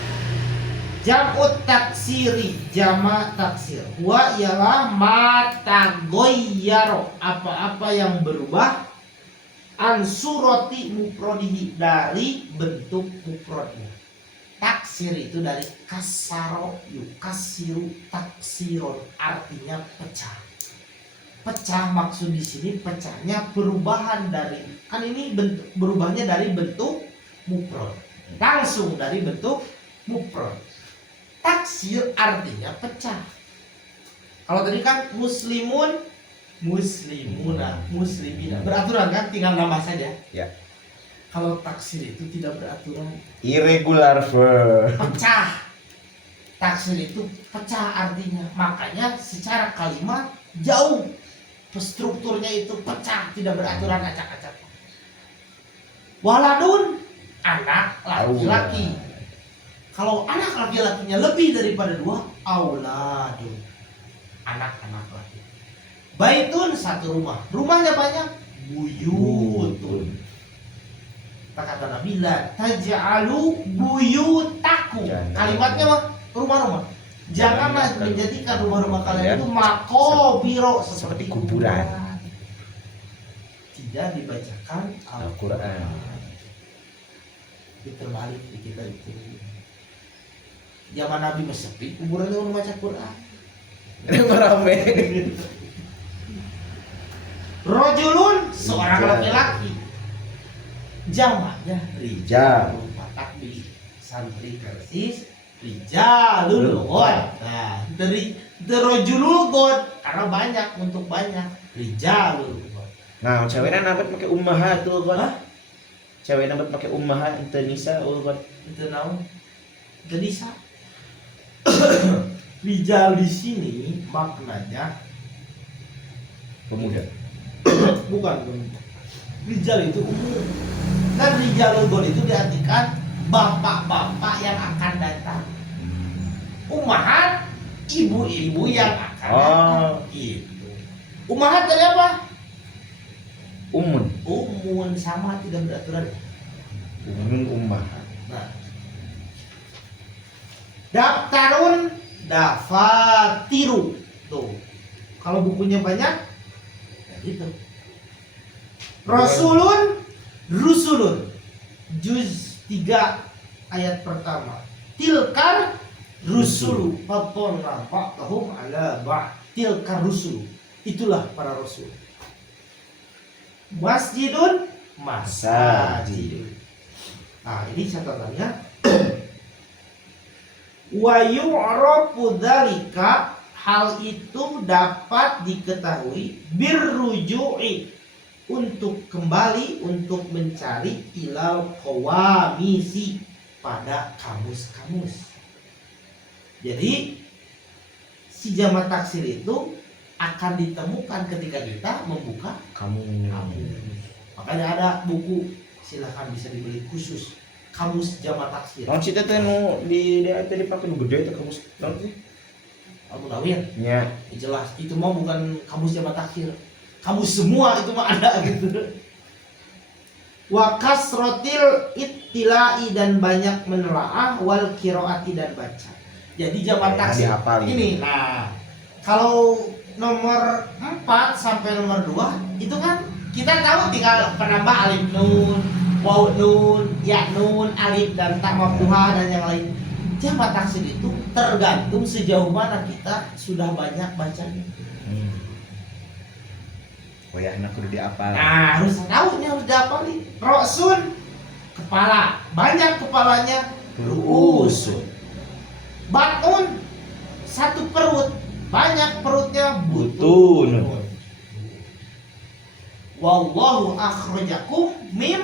Jam'ut taksiri, jama taksir. Wa ialah mata goyyaro, apa-apa yang berubah an surati mufrodihi, dari bentuk mufrodnya. Taksir itu dari kasaro yukasiru taksiron, artinya pecah. Pecah maksud di sini pecahnya perubahan dari, kan ini bentuk, berubahnya dari bentuk mufrad langsung dari bentuk mufrad. Taksir artinya pecah. Kalau tadi kan muslimun muslimuna, muslimina. Beraturan kan, tinggal nambah saja. Ya. Kalau taksir itu tidak beraturan, Irregular verb. pecah. Taksir itu pecah artinya. Makanya secara kalimat jauh. Strukturnya itu pecah, tidak beraturan, acak-acak. Waladun, anak laki-laki. Kalau anak laki-lakinya lebih daripada 2, auladun, anak-anak laki. Baitun, satu rumah. Rumahnya banyak, buyutun. Kata Nabi, la taj'alu buyutakum. Kalimatnya mah rumah-rumah. Janganlah menjadikan rumah-rumah kalian itu makobiro, seperti kuburan. Tidak dibacakan Al-Quran. Diterbalik di kita itu. Zaman Nabi masih sepi, kuburan itu membaca Quran. Merame. Rojulun, seorang laki-laki. Jamaknya Rijal. Takbir santri persis. Rijalul ghod. Nah, dari rojulul ghod karena banyak, untuk banyak. Rijalul ghod. Nah, ceweknya dapat pakai ummahat tuh kan. Ceweknya dapat pakai ummahat itu nisa kan. Itu naon? Itu nisa. Rijal di sini maknanya Pemuda. bukan. Rijal itu umum. Dan rijalul ghod itu diartikan bapak-bapak yang akan datang. Ummahat, ibu-ibu yang akan datang. Gitu. Ummahat dari apa? Umun. Umun, sama, tidak beraturan. Umun ummahat. Nah. Daftarun, dafatiru. Tuh. Kalau bukunya banyak, ya gitu. Rasulun, rusulun. Juz 3 ayat pertama. Tilkar rusulu faddalna ba'dahum ala ba'd. Tilkar rusulu, itulah para rasul. Masjidun, masajid. Nah, ini catatannya. Wa yu'rafu dzalika, hal itu dapat diketahui birruju'i, untuk kembali, untuk mencari ilal qawamisi, pada kamus-kamus. Jadi si jamak taksir itu akan ditemukan ketika kita membuka Kamu. kamus. Makanya ada buku, silahkan bisa dibeli khusus kamus jamak taksir. Non cita teh nu di dia teh dipakai nu gede teh kamu. Non sih? Kamu Nawir, Nya. jelas itu mah bukan kamus jamak taksir. Kamus semua itu mah ada gitu. Wa kasrotil ittilai, dan banyak menelaah, wal qiraati, dan baca. Jadi jamak taksir ini. Nah, kalau nomor 4 sampai nomor 2 itu kan kita tahu tinggal penambah alif nun, waw nun, ya nun, alif dan ta maftuhah dan yang lain. Jamak taksir itu tergantung sejauh mana kita sudah banyak bacanya. Oh ya, anak kudu diapal. Nah, harus tahu nih, harus dihafalin. Roksun, kepala, banyak kepalanya. Ruusun. Batun, satu perut, banyak perutnya. Butun. Wallahu akhrajakum min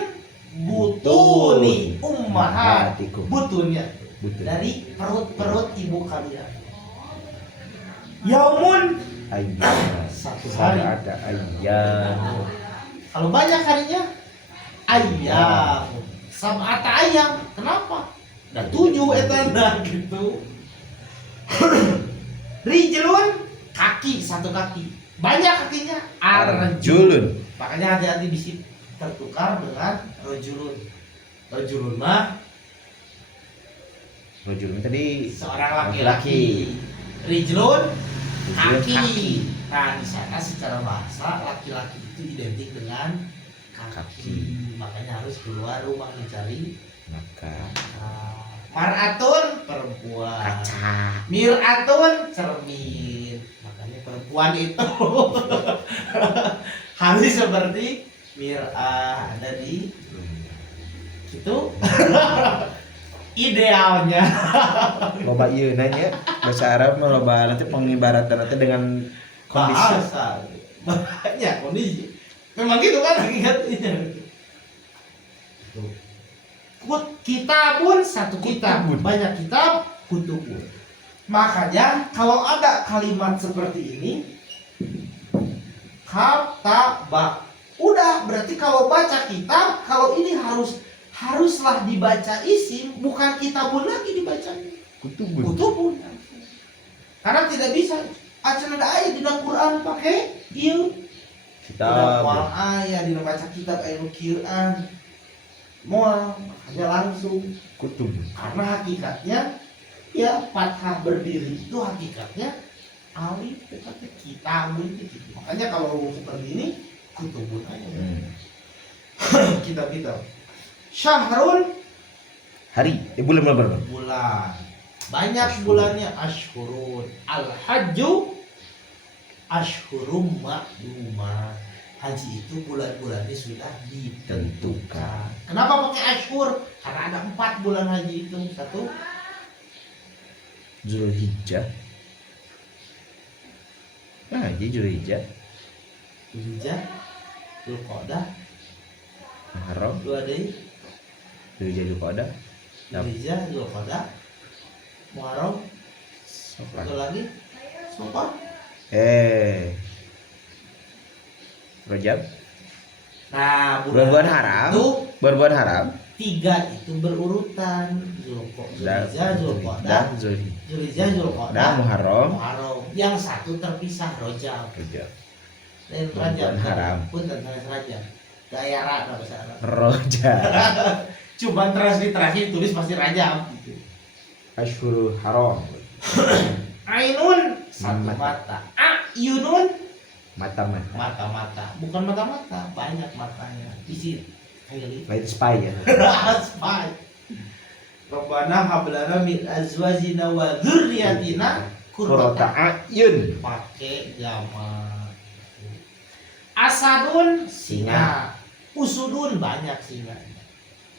butuni ummahatikum. Butunnya Butun. dari perut-perut ibu kalian. Yaumun, Ayam. satu hari. Ada ayam. Kalau banyak harinya ayam. Sab'ata ayam. Kenapa? Ada 7 etana gitu. Rijlun, kaki, satu kaki. Banyak kakinya. Arjulun. Makanya hati-hati bisa tertukar dengan rojulun. Rojulun mah Rojul tadi seorang laki-laki. Rijlun, kaki. Nah, di sana secara bahasa laki-laki itu identik dengan kaki. Makanya harus keluar rumah mencari maka mar'atun, perempuan. kaca. Mir'atun, cermin. Makanya perempuan itu harus seperti mir'ah. Ada di itu idealnya. Loba ieu nanya bahasa Arab mah loba nanti pengibaratan nanti dengan kondisi. Bahasa ya kondisi. Memang gitu kan hakikatnya. Kitabun satu kitab, banyak kitab, kutubun. Makanya kalau ada kalimat seperti ini, kataba, udah berarti kalau baca kitab, kalau ini haruslah dibaca isim, bukan kitabun lagi dibaca kutubun. Karena tidak bisa acan ada ayat di Quran pakai ieu Kitab. Moal ayat di baca kitab ayat Quran. Moal hanya langsung Kutub. karena hakikatnya ya fathah berdiri itu hakikatnya alif tetapi kitabun itu. Makanya kalau seperti ini kutubun aja. Kitab-kitab. Syahrul Hari. Bulan berapa? bulan. Banyak bulannya ashurun. Al-hajju ashhurum ma'lumat. Haji itu bulan-bulannya sudah ditentukan. Kenapa pakai ashur? Karena ada 4 bulan haji itu. 1 Zulhijjah. Nah, jadi Zulhijjah. Zulhijjah, Dzulqa'dah, Muharram. 2 deui. Zulhijjah, Dzulqa'dah. Zulhijjah, Dzulqa'dah, Muharram, satu lagi, Safar. Rajab. Nah, Bulan haram. itu Bulan haram. 3 itu berurutan. Zulhijjah, Dzulqa'dah, Zulhijjah, Dzulqa'dah, Muharram. Muharram. Yang satu terpisah Rajab. Rajab. Dan Rajab Bulan haram. pun tentang Rajab. Daerah bahasa Arab. Rajab. Cuman transliterasi tulis pasti Rajab gitu. Asyhurul Haram. Ainun satu Mata. mata. Ayunun Mata-mata. mata-mata. Bukan mata-mata, banyak matanya. Isi kayak Lain spy ya. Spy. Rabbana hablana min azwajina wa dzurriyyatina Qurrata qurrata a'yun. pakai jama. Asadun singa. Usudun banyak singanya.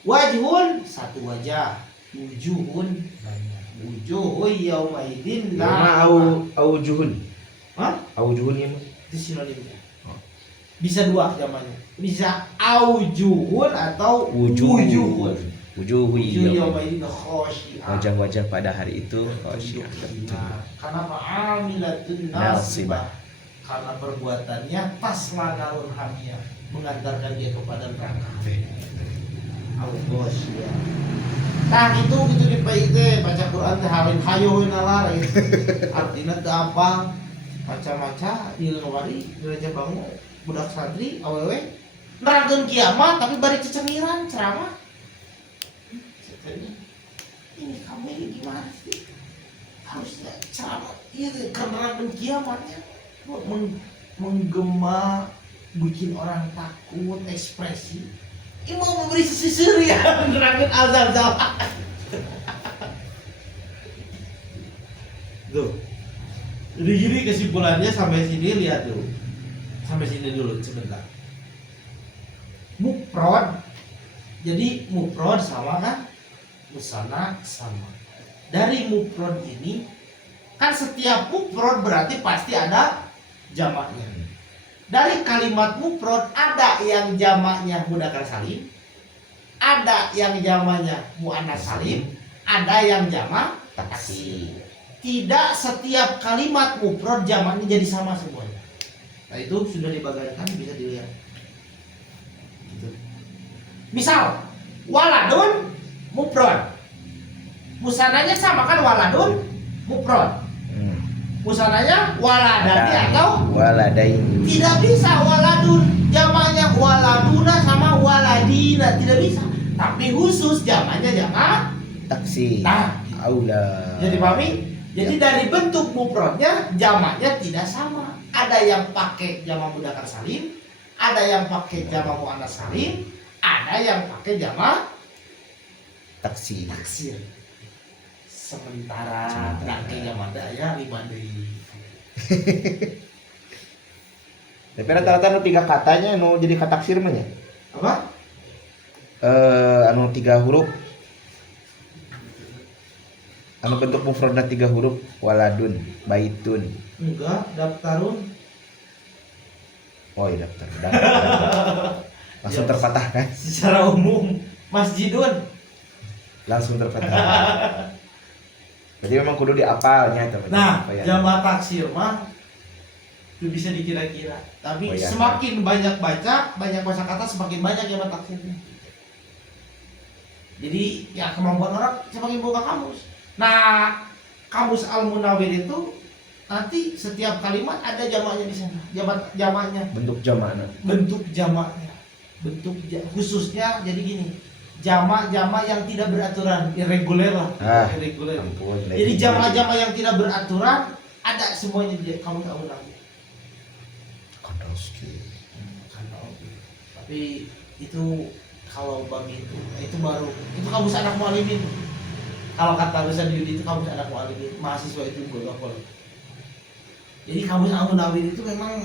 Wajhun satu wajah. Wujuhun banyak. Wujuhun yaumaidin Nama aujuhun. Hah? Aujuhun ya. Itu sinonimnya. Bisa 2 zamannya. Bisa aujuhun atau wujuhun. Wujuhu Wujuh yaumaidin. yaumaidin khosyi'ah. Wajah-wajah pada hari itu khosyi'ah. Kenapa amilatun nasibah? Karena perbuatannya tasla narun hamiyah, mengantarkan dia kepada neraka. Al-Ghasyiyah. Nah itu gitu di PIT baca Quran teh halin hayo nalar gitu. Artinya teu apa maca-maca di ngawari gereja bangun budak santri awewe nerangkeun kiamat tapi bari cecemiran ceramah. Ini kamu ini gimana sih? Harusnya ceramah iya nerangkeun kiamatnya menggema bikin orang takut ekspresi. Ini mau memberi sisir ya, nerangin azab zaman. Tuh. Jadi gini kesimpulannya sampai sini lihat tuh. Sampai sini dulu sebentar. Mufrad. Jadi mufrad sama kan? Musana sama. Dari mufrad ini kan setiap mufrad berarti pasti ada jamaknya. Dari kalimat mufrad ada yang jamaknya mudzakkar salim, ada yang jamaknya muannats salim, ada yang jamak taksir. Tidak setiap kalimat mufrad jamaknya jadi sama semuanya. Nah itu sudah dibagikan bisa dilihat. Gitu. Misal waladun mufrad, musananya sama kan waladun mufrad. Musananya waladati atau waladaini. Tidak bisa waladun jamaknya waladuna sama waladina tidak bisa. Tapi khusus jamaknya jamak Taksi. Nah, Aula. jadi pahami? Jadi dari bentuk mufradnya jamaknya tidak sama. Ada yang pakai jamak mudzakkar salim, ada yang pakai jamak muannats salim, ada yang pakai jamak Taksi. taksir. Sementara nangke jamak daya 5 deui. Tapi rata-rata anu 3 katanya anu jadi kata taksir mah nya. Apa? Anu 3 huruf. Anu bentuk mufradna 3 huruf, waladun, baitun. Enggak, daftarun. Oh iya daftar. Langsung Ya, terpatahkan. secara umum masjidun. Langsung terpatah. Jadi memang kudu diapalnya teman. Nah, Oh, ya. jamak taksir mah itu bisa dikira-kira. Tapi Oh, iya. semakin banyak baca, banyak kosakata semakin banyak jamak taksirnya. Jadi ya kemampuan orang semakin buka kamus. Nah, kamus Al-Munawwir itu nanti setiap kalimat ada jamaknya di sana. Jamaknya, Bentuk jamakna. bentuk jamaknya. Khususnya jadi gini. Jamak-jamak yang tidak beraturan, irregular lah. Irregular. Ampun. Jadi jamak-jamak yang tidak beraturan ada semuanya di kamus Al-Munawwir. Kodowski. Tapi itu kalau bagi itu baru itu kamus anak mualimin. Kalau kata Ustaz Yudi itu kamus anak mualimin, mahasiswa itu gak boleh. Jadi kamus Al-Munawwir itu memang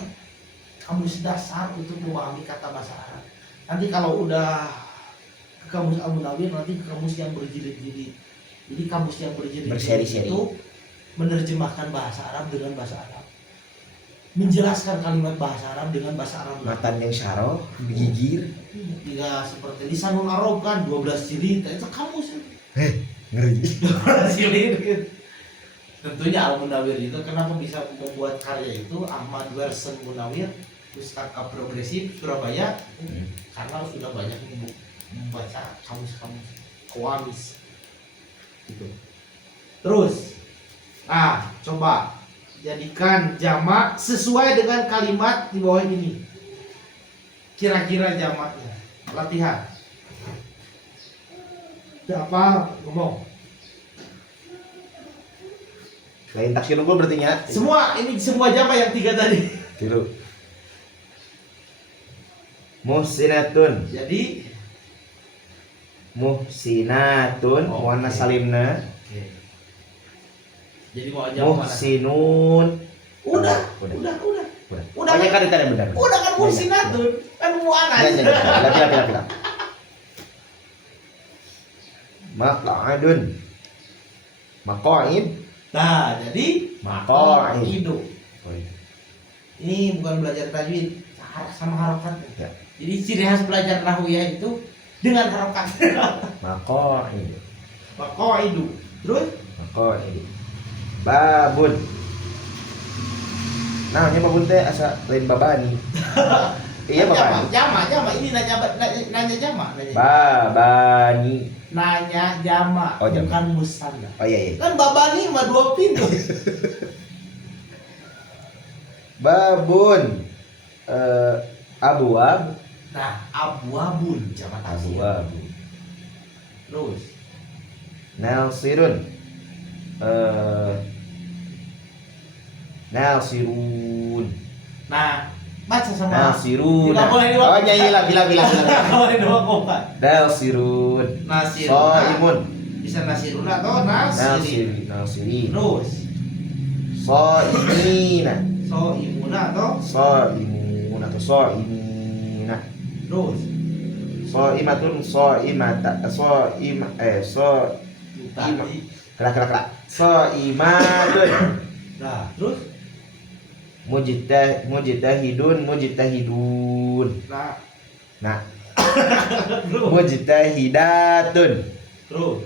kamus dasar untuk memahami kata bahasa Arab. Nanti kalau udah ke kamus Al-Munawwir nanti ke kamus yang berjilid-jilid. Jadi kamus yang berjilid Berseri-seri. itu menerjemahkan bahasa Arab dengan bahasa Arab. Menjelaskan kalimat bahasa Arab dengan bahasa Arab. Matan yang syarah, gigir. Ya seperti lisanul Arab kan 12 jilid itu kamus Ngeri. 12 jilid gitu. Tentunya Al-Munawwir itu kenapa bisa membuat karya itu Ahmad Wersen Munawwir pustaka progresif Surabaya karena sudah banyak membaca kamus-kamus kawamis gitu. Terus coba jadikan jamak sesuai dengan kalimat di bawah ini. Kira-kira jamaknya. Latihan. Apa ngomong? Lain taksir unggul berarti nya. Semua jamak yang 3 tadi. Tiru. Muhsinatun. Jadi Muhsinatun Oke. warna salimna. Jadi mau jamak mana? Muhsinun. Udah. Udah Udah kan kan? dita yang benar. Udah kan muhsinatun. Kan muana. Pila. Maq'adun. Maq'id. Nah, jadi Maq'id. hidup. Ini bukan belajar tajwid sama harokat. Ya. Jadi ciri khas belajar nahwiyah itu dengan harokat. Maq'id. Maqaidu. Terus Maq'id. Babun. Nah, ini babun teh asa lain babani. Iya babani. Jamak. Ini nanya jamak. Babani. Nanya jamak, Oh, jamak. bukan musanna. Oh iya. Kan babani mah 2 pintu. Babun. Abwab. Nah, abwabun jamak taksir. Abwabun. Terus Nasirun. Nasirun. nah, baca sama. Nasirun. Tidak boleh dua. Oh iya bila. Boleh 2 kompak. Nasirun. Nasiruna. Soimun. Bisa nasiruna atau nasirin. Nasirin. Terus Soimina. soimuna atau Soimun atau soimina. terus Soimatun soimata tadi. Kera. Soimatun. Nah, terus Mujtahidun. nah, Nah, terus mujtahidatun. terus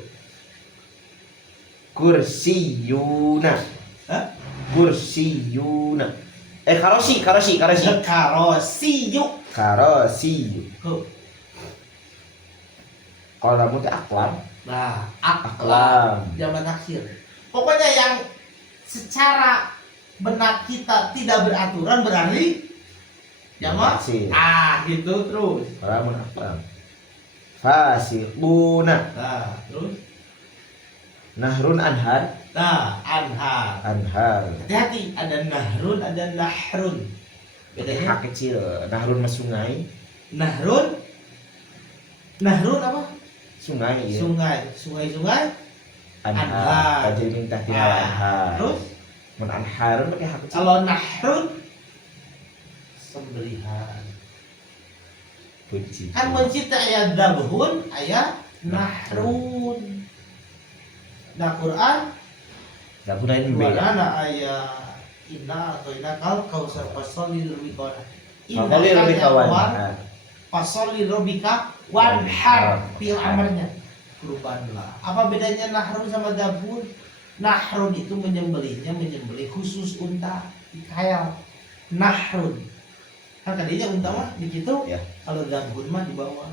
Kursiyuna. Hah? Kursiyuna. Karosi. karosiyu. Karosiyu. Huh. Kalau kamu teh aklam. Nah, Aklam. jamak taksir. Pokoknya yang secara benak kita tidak beraturan berarti jamak Taksir. gitu terus. Kalau aklam. Fasiquna. Nah, terus Nahrun anhar. anhar. Anhar. Hati-hati, ada nahrun, ada nahrun. Bedanya Hak kecil. Nahrun mas sungai. nahrun apa? Sungai ya. Sungai. Anhar. Anhar. Jadi minta dia anhar. Terus Mun anharun pakai hak kecil. kalau nahrun sembelihan. Kunci. Kan mencipta ayat dabhun, ayat nahrun. Nah, Quran Dapur lain dua beda. nana ayat inna atau inna kal kausar pasal di wiqona. Fakoli robika wanhar. Fasoli robika wanhar. Fil amarnya kurbanlah. Apa bedanya nahrun sama dabun? Nahrun itu menyembelih khusus unta khayal. Nahrun kan tadinya unta mah di situ Ya. kalau dabun mah di bawah.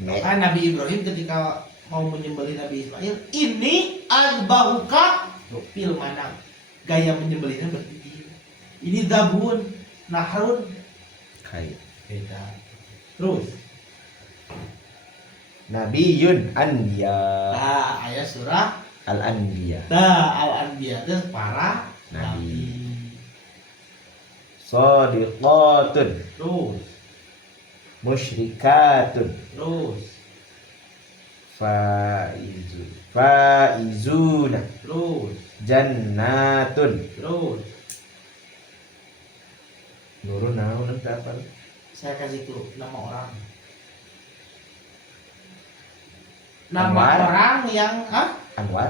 Me. Maka Nabi Ibrahim ketika mau menyembelih Nabi Ismail, ini azbahuka fil manam. Gaya menyembelihnya berdiri. Ini dabun, nahrun Kai. beda. Terus Nabiyun anbiya. ayat surah Al-anbiya. Al-Anbiya itu para Nabi. nabi. Shadiqatun. Terus Musyrikatun. Faizuna. Terus Jannatun. Nurun naon apa? saya kasih tuh nama orang. Nama Anwar. orang yang Anwar.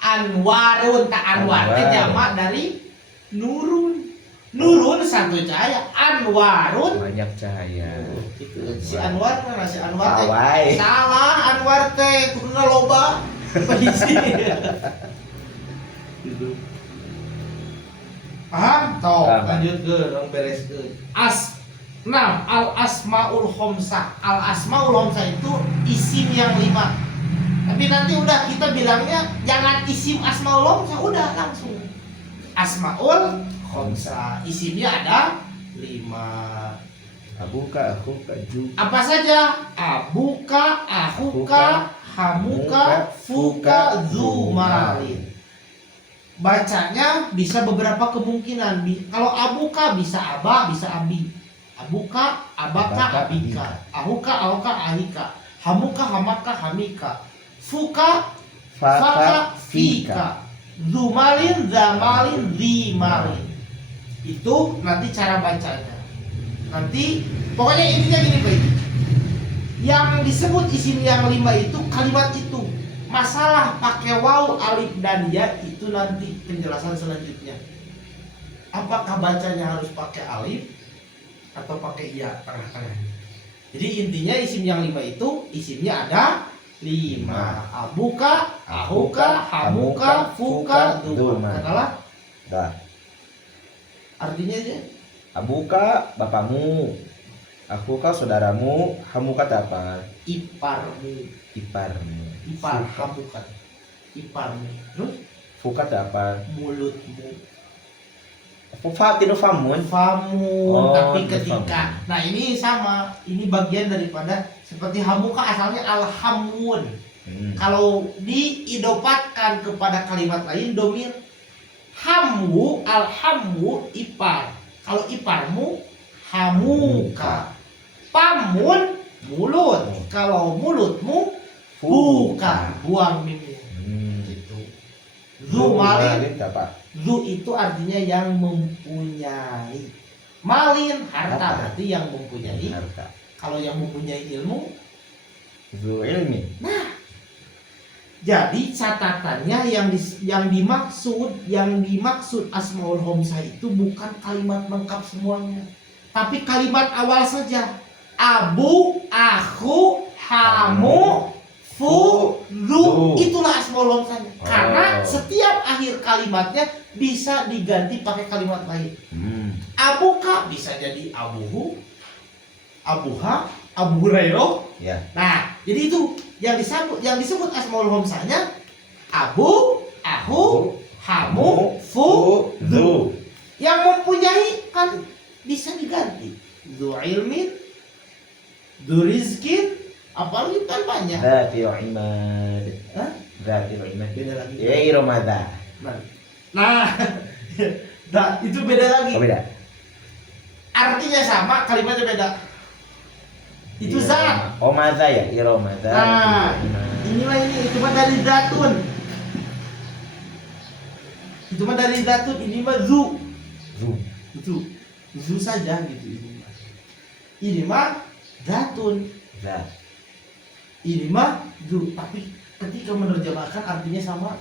Anwarun, tak Anwar itu Anwar. jamak dari Nurun. Nurun satu cahaya, Anwarun Banyak cahaya. itu si Anwar mana si Anwar teh? Pawai. Salah, Anwar teh kuduna loba berisi. Paham? Toh, Paham. lanjut ke dong beres ke. Al asmaul khomsah. Al asmaul khomsah itu isim yang 5. Tapi nanti udah kita bilangnya jangan isim asmaul khomsah, udah langsung. Asmaul khomsah. Isimnya ada 5. Abuka, akuka, ju. Apa saja? Abuka, ahuka, hamuka, fuka, zumalin. Bacanya bisa beberapa kemungkinan. Kalau abuka bisa aba, bisa abi. Abuka, abaka, abika. Ahuka, ahuka, ahika. Hamuka, hamaka, hamika. Fuka, faka, fika. Zumalin, zamalin, zimalin. Itu nanti cara bacanya. Nanti pokoknya intinya gini Pak. Yang disebut isim yang 5 itu kalimat itu. Masalah pakai waw, alif dan ya itu nanti penjelasan selanjutnya. Apakah bacanya harus pakai alif atau pakai ya tengah-tengah. Jadi intinya isim yang 5 itu isimnya ada 5. Abuka, ahuka, hamuka, fuka, duma. Katalah. Dah. Artinya aja. Abuka bapakmu, akuka saudaramu, hamuka apa? Iparmu. Iparmu. Ipar, hamuka. Iparmu. Terus Fuka apa? mulutmu. Fatinu famun. Famun, Oh, tapi itu ketika famun. nah ini sama, ini bagian daripada seperti hamuka asalnya alhamun. Kalau diidopatkan kepada kalimat lain domir hamu, alhamu ipar. Kalau iparmu hamuka. Pamun mulut. Kalau mulutmu buka, buang mimnya. Gitu. Zu malin. apa? Zu itu artinya yang mempunyai. Malin harta Harta. berarti yang mempunyai. Harta. Kalau yang mempunyai ilmu, Zu ilmi. jadi catatannya yang dimaksud asmaul khomsah itu bukan kalimat lengkap semuanya, tapi kalimat awal saja. Abu, aku, hamu, fu, lu, itulah asmaul khomsahnya. Karena setiap akhir kalimatnya bisa diganti pakai kalimat lain. Abuka bisa jadi abuhu, abuha, Abu Hurairah. Ya. Nah, jadi itu yang disebut asmaul khomsahnya abu, ahu, hamu, fu, du. Yang mempunyai kan bisa diganti. Du ilmin, du rizkin, apalagi kan banyak. Zatil imad. Hah? Zatil imad. Beda lagi. Ya iromada. Nah, nah itu beda lagi. Oh, beda. Artinya sama, kalimatnya beda. Itu zat. Oh, maza ya, iromada. Nah, inilah ini cuma dari zatun. Itu mah dari zatun, ini mah zu. Zu saja gitu ini mah. Ini mah zatun. Zat. Ini mah zu, tapi ketika menerjemahkan artinya sama.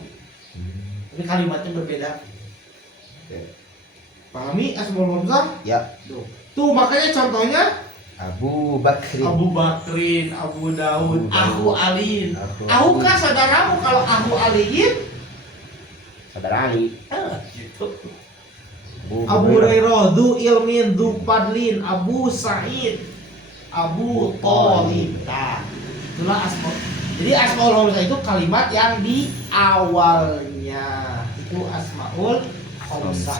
Tapi kalimatnya berbeda. Pahami Asmaul Hamzah? Ya. Tuh makanya contohnya Abu Bakrin. Abu Bakrin, Abu Daud, Abu Daud, Ahu Alin. Abu Ahu Ali. kan saudaramu, kalau Ahu Aliin Saudara Ali. gitu. Abu Abu Hurairah. Hurairah, Du Ilmin, Du Padlin, Abu Sa'id, Abu Thalib. Nah, itulah Asmaul. Jadi Asmaul Hamzah itu kalimat yang di awalnya itu Asmaul Hamzah.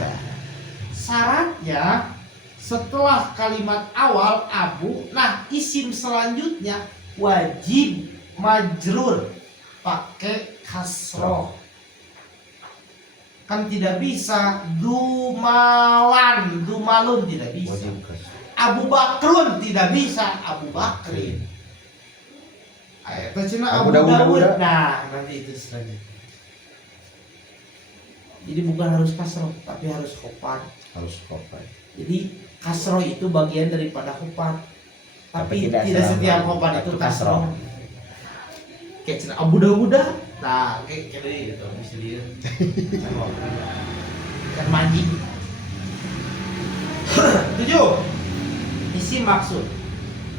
Syaratnya setelah kalimat awal Abu, nah isim selanjutnya wajib majrur pakai kasroh. Kan tidak bisa dumalan, dumalun tidak bisa. Wajib kasroh. Abu Bakrun tidak bisa, Abu Bakrin. Ayat cina Abu Abu Dawud. Dawud. Nah, nanti itu selanjutnya. Jadi bukan harus kasroh, tapi harus khopan. Harus kopai. Jadi kasroh itu bagian daripada khopan. Tapi tidak selalu setiap khopan itu kasroh. Kayak cina Abu Dawud. Nah, kayak gitu bisa dia. Kan mancing. 7. Isi maksud.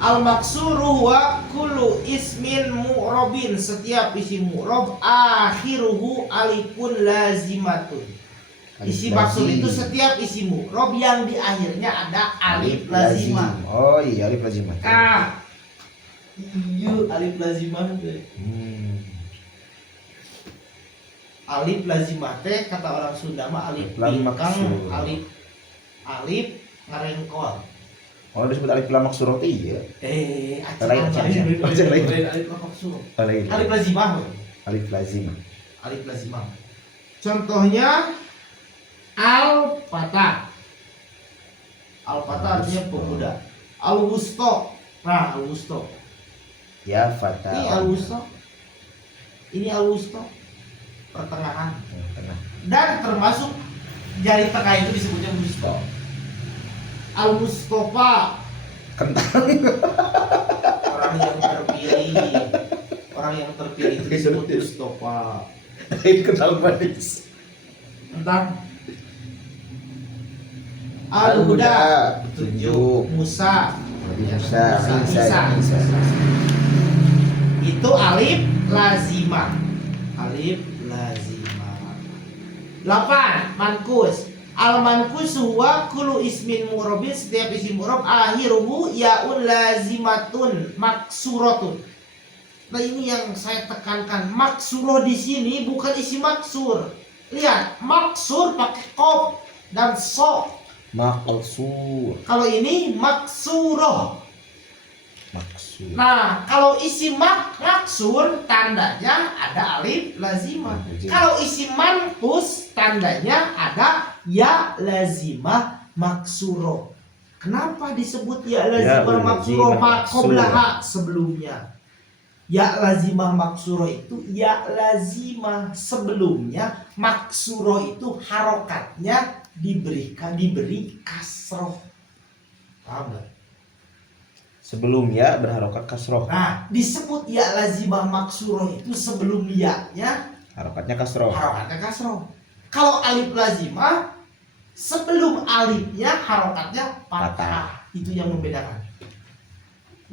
Al maksuru wa kullu ismin mu'rabin, setiap isim mu'rab akhiruhu alifun lazimatun. Isi maksud itu setiap isim mu'rab yang di akhirnya ada alif lazimah. Oh iya, alif lazimah. Ah. Iya, alif lazimah deh. Alif lazimah teh kata orang Sunda mah alif Lam pingkang, maksur. alif ngarengkol. Oh disebut alif lam maksurah iya. Acang lain. alif maksur. Lain. Alif lazimah. Alif lazimah. Alif lazimah. Contohnya al-fatah. Al-fatah artinya pemuda. Al-wusto. Nah, al-wusto. Ya fatah. Ini al-wusto. Ini al-wusto. Pertengahan. Tengah. Dan termasuk jari tengah itu disebutnya wusto. Al-Mustafa, Kentang. orang yang terpilih. Orang yang terpilih itu disebut Mustafa. Lain kental manis. Tentang Al-Huda, Petunjuk. Musa, Nabi Musa. Isa. Itu alif lazimah. Alif lazimah. 8. Mankus. Al-mankus huwa kullu ismin mu'rabin, setiap isim mu'rab akhiruhu yaun lazimatun maksuratun. Nah ini yang saya tekankan, maksuroh di sini bukan isim maksur. Lihat, maksur pakai qaf dan so. Maksur. Kalau ini maksuroh. Maksur. Nah, kalau isim maksur tandanya ada alif lazimah. Kalau isim manqus tandanya ada ya lazimah maksuro. Kenapa disebut ya lazimah maksuro? Maqoblaha sebelumnya. Ya lazimah maksuro itu ya lazimah sebelumnya, maksuro itu harokatnya diberi kasroh. Paham gak? Sebelum ya berharokat kasroh. Nah, disebut ya lazimah maksuroh itu sebelum ya-nya Harokatnya kasroh. harokatnya kasroh. Kalau alif lazimah sebelum alifnya harokatnya fathah. Itu yang membedakan.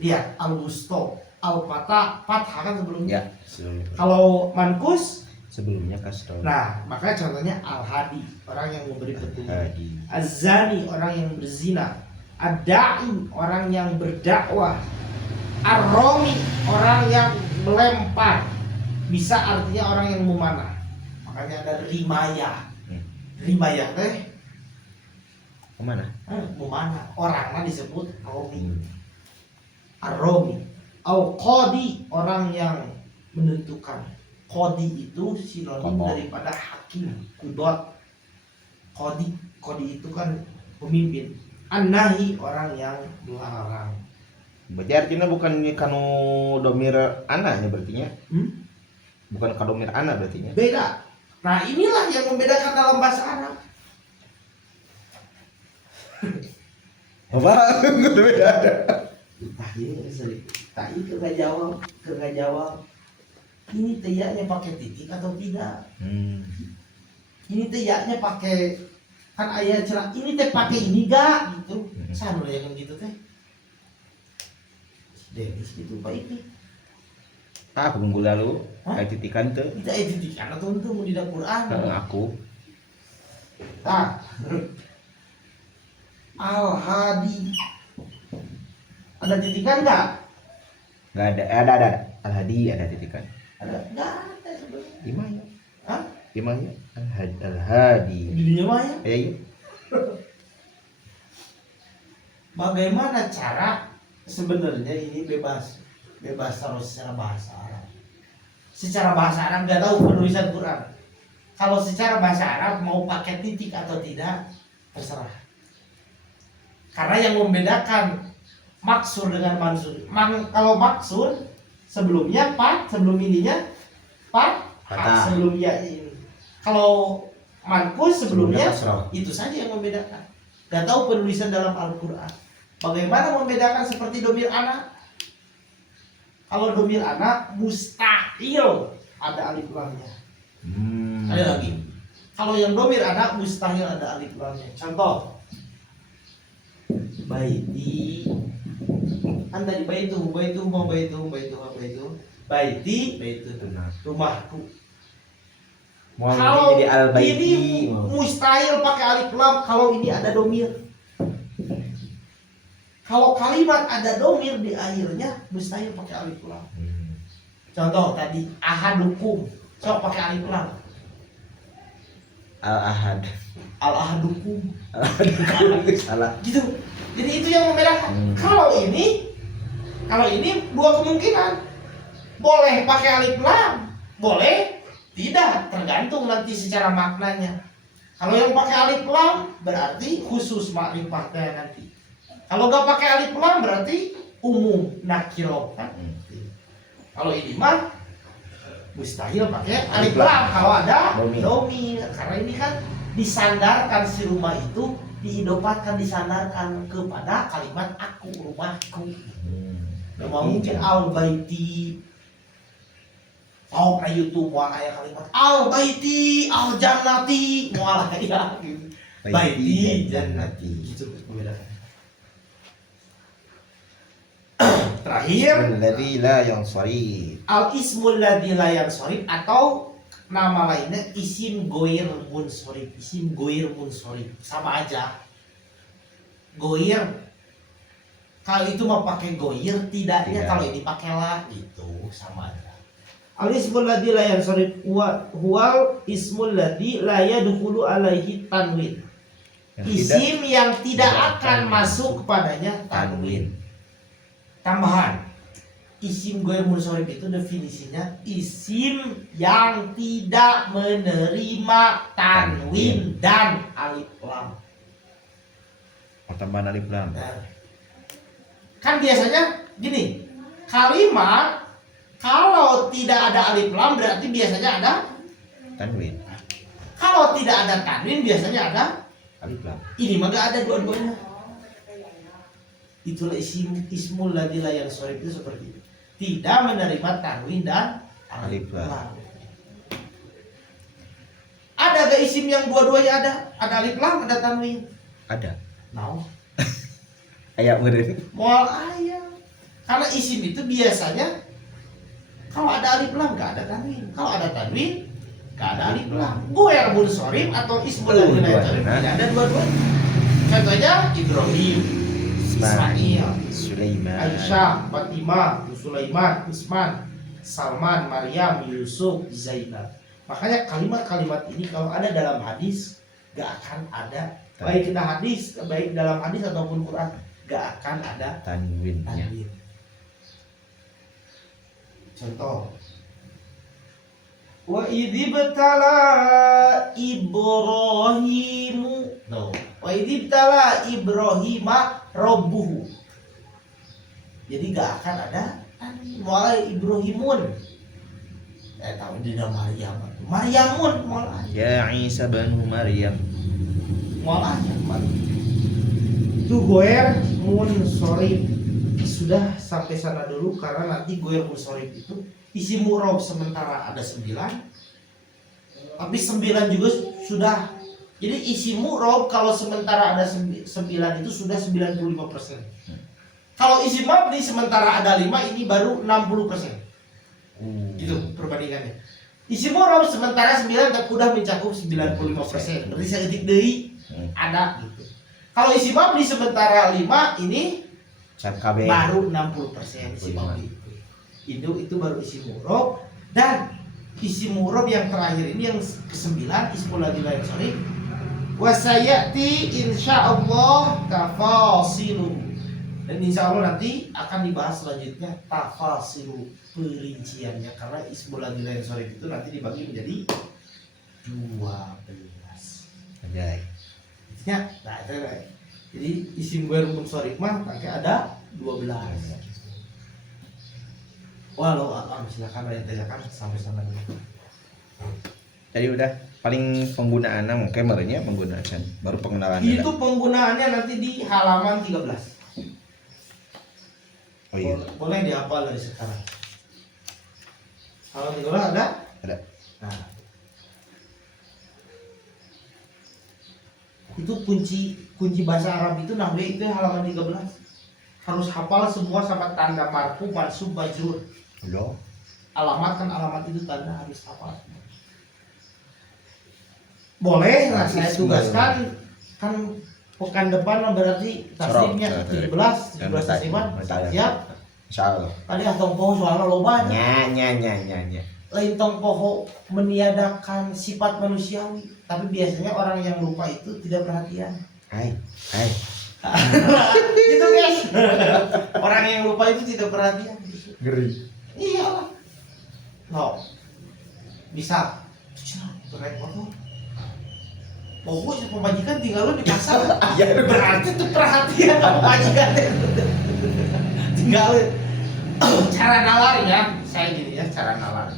Lihat al-wusto, al-fatah, fathah kan sebelumnya. Ya. Kalau mankus, Sebelumnya kasroh. nah makanya contohnya al-hadi, orang yang memberi petunjuk. Hadi. Az-zani, orang yang berzina. Ad-da'i, orang yang berdakwah. Ar-romi, orang yang melempar. Bisa artinya orang yang memanah. Makanya ada rimayah. Rimayah teh Kemana? memanah. Orangnya disebut romi. Ar-romi. Al-qadi, orang yang menentukan. Qadi itu sinonim daripada hakim, qudot. Qadi itu kan pemimpin. An-nahi, orang yang melarang. Berarti artinya bukan kanu domir ana ya berarti nya. Bukan kadomir ana berarti nya. Beda. Nah inilah yang membedakan dalam bahasa Arab. Apa? Enggak beda. Tadi kagak jawab. Ini teyaknya pakai titik atau tidak? Ini teyaknya pakai kan ayah celah ini teh pakai ini gak gitu. Sana ya kan gitu teh. Denis gitu Pak ini. Aku minggu lalu Hah? kayak titikan tuh. Kita edit karena tuh mau di Quran. Aku Nah, Al-Hadi. Ada titikan nggak? nggak ada. Ada. Al-Hadi ada titikan. Ada? Nggak ada sebenarnya. Gimana? Hah? Gimana? Al-Hadi. Dirinya mah ya? Ayo. Bagaimana cara sebenarnya ini bebas terus secara bahasa Arab. Secara bahasa Arab nggak tahu penulisan Quran. Kalau secara bahasa Arab mau pakai titik atau tidak terserah. Karena yang membedakan maksur dengan mansur. Kalau maksur sebelumnya pat, sebelum ininya pat, Patah. sebelum ya ini. Kalau mankus sebelumnya kasroh. itu saja yang membedakan. Gak tahu penulisan dalam Al-Quran. Bagaimana membedakan seperti domir anak? Kalau domir anak mustahil ada alif lamnya. Ada lagi. Kalau yang domir anak mustahil ada alif lamnya. Contoh, baiti. Kan tadi baitu, baiti, rumahku. Mau Kalau jadi al-baiti. ini mustahil pakai alif lam kalau ini ada domir. Kalau kalimat ada domir di akhirnya mustahil pakai alif lam. Contoh tadi ahadukum, sok pakai alif lam. Al-Ahad. Al-ahadukum. Salah. Gitu. Jadi itu yang membedakan. Kalau ini dua kemungkinan. Boleh pakai alif lam, boleh tidak, tergantung nanti secara maknanya. Kalau yang pakai alif lam berarti khusus makrifahnya nanti. Kalau nggak pakai alif lam berarti umum nakiro kan. Kalau ini mah mustahil pakai alif lam kalau ada domir. Karena ini kan disandarkan si rumah itu diidopatkan, disandarkan kepada kalimat aku, rumahku. Nggak mungkin al-baiti. Oh kayak YouTube mau kayak kalimat al-baiti, al-jannati, mualah ya. Baiti, jannati. Gitu perbedaannya. Terakhir, Alladzi la yansharif. al-ismul ladzi la yansharif atau nama lainnya isim goir munsharif. Isim goir munsharif sama aja. Goir kalau itu mau pakai goir, tidaknya Tidak. kalau ini pakai la gitu sama aja. Al-ismul ladzi la yansharif huwal ismul ladzi la yadkhulu alaihi tanwin. Isim yang tidak akan masuk kepadanya tanwin. Tambahan, isim goir munsharif itu definisinya isim yang tidak menerima tanwin dan alif lam. Tambahan alif lam. Nah, kan biasanya gini, kalimat kalau tidak ada alif lam berarti biasanya ada. Tanwin. Kalau tidak ada tanwin biasanya ada. Alif lam. Ini mah gak ada dua-duanya. Itulah ismul ladzi la yansharif itu seperti itu. Tidak menerima tanwin dan alif lam. Ada gak isim yang dua-duanya ada? Ada alif lam, ada tanwin. Ada. Nah, Kayak mirip. moal ayam. Karena isim itu biasanya kalau ada alif lam gak ada tanwin. Kalau ada tanwin gak ada alif lam. Goir munsharif atau ismul ladzi la yansharif tidak ada dua-duanya. Contohnya Ibrahim, Ismail, Sulaiman. Aisyah, Fatimah, Sulaiman, Usman, Salman, Maryam, Yusuf, Zainab. Makanya kalimat-kalimat ini kalau ada dalam hadis gak akan ada, baik dalam hadis ataupun Quran, gak akan ada Tanwinnya. tanwin. Contoh, wa idzibtala Ibrahimu, no, wa idzibtala Ibrahima rabbuhu. Jadi gak akan ada mulai Ibrahimun. Tahu di nama Maryamun mulai. Ya Isa bin Maryam. Mulai itu goer munsharif. Sudah sampai sana dulu karena nanti goer munsharif itu isi murob sementara ada 9. Tapi 9 juga sudah Jadi isim mu'rab kalau sementara ada 9 itu sudah 95%. Kalau isim mabni sementara ada 5 ini baru 60%. Gitu perbandingannya. Isim mu'rab sementara 9 tapi udah mencakup 95%. Berarti saya ketik deui ada gitu. Kalau isim mabni sementara 5 ini baru 60% isim mabni. Itu baru isim mu'rab. Dan isim mu'rab yang terakhir ini yang ke-9 ismul ladzi la yansharif. Wa sayati insyaallah tafasilu. Dan insyaallah nanti akan dibahas selanjutnya tafasilu, perinciannya, karena ismul ladzi la yansharif itu nanti dibagi menjadi 12. Anjay. Ya, nah itu kan. Jadi isim ghair munsharif mah pakai ada 12. Walau alam, silakan ada yang tanyakan sampai sana dulu. Tadi udah paling penggunaannya mungkin merenya menggunakan baru pengenalan. Itu penggunaannya nanti di halaman 13. Oh iya. Boleh dihafal dari sekarang. Halaman 13 ada? Ada. Nah. Itu kunci bahasa Arab itu nahwi itu halaman 13. Harus hafal semua sama tanda marfu, mansub, majrur. Udah. Alamat kan alamat itu tanda harus hafal. Boleh, nah saya tugaskan kan pekan depan berarti tasrifnya 17 tasrifan. Siap? Insyaallah. Tadi atong poho soalnya loba nya. Nya. Lain tong poho meniadakan sifat manusiawi, tapi biasanya orang yang lupa itu tidak perhatian. Hai. Gitu guys. Orang yang lupa itu tidak perhatian. Geri. Iyalah. No. Bisa. Keren foto. Pokoknya pemajikan tinggal lu di pasar. Iya. Berarti tuh perhatian sama pemajikan. Tinggal lu. Cara nalarnya, saya gini ya, cara nalar.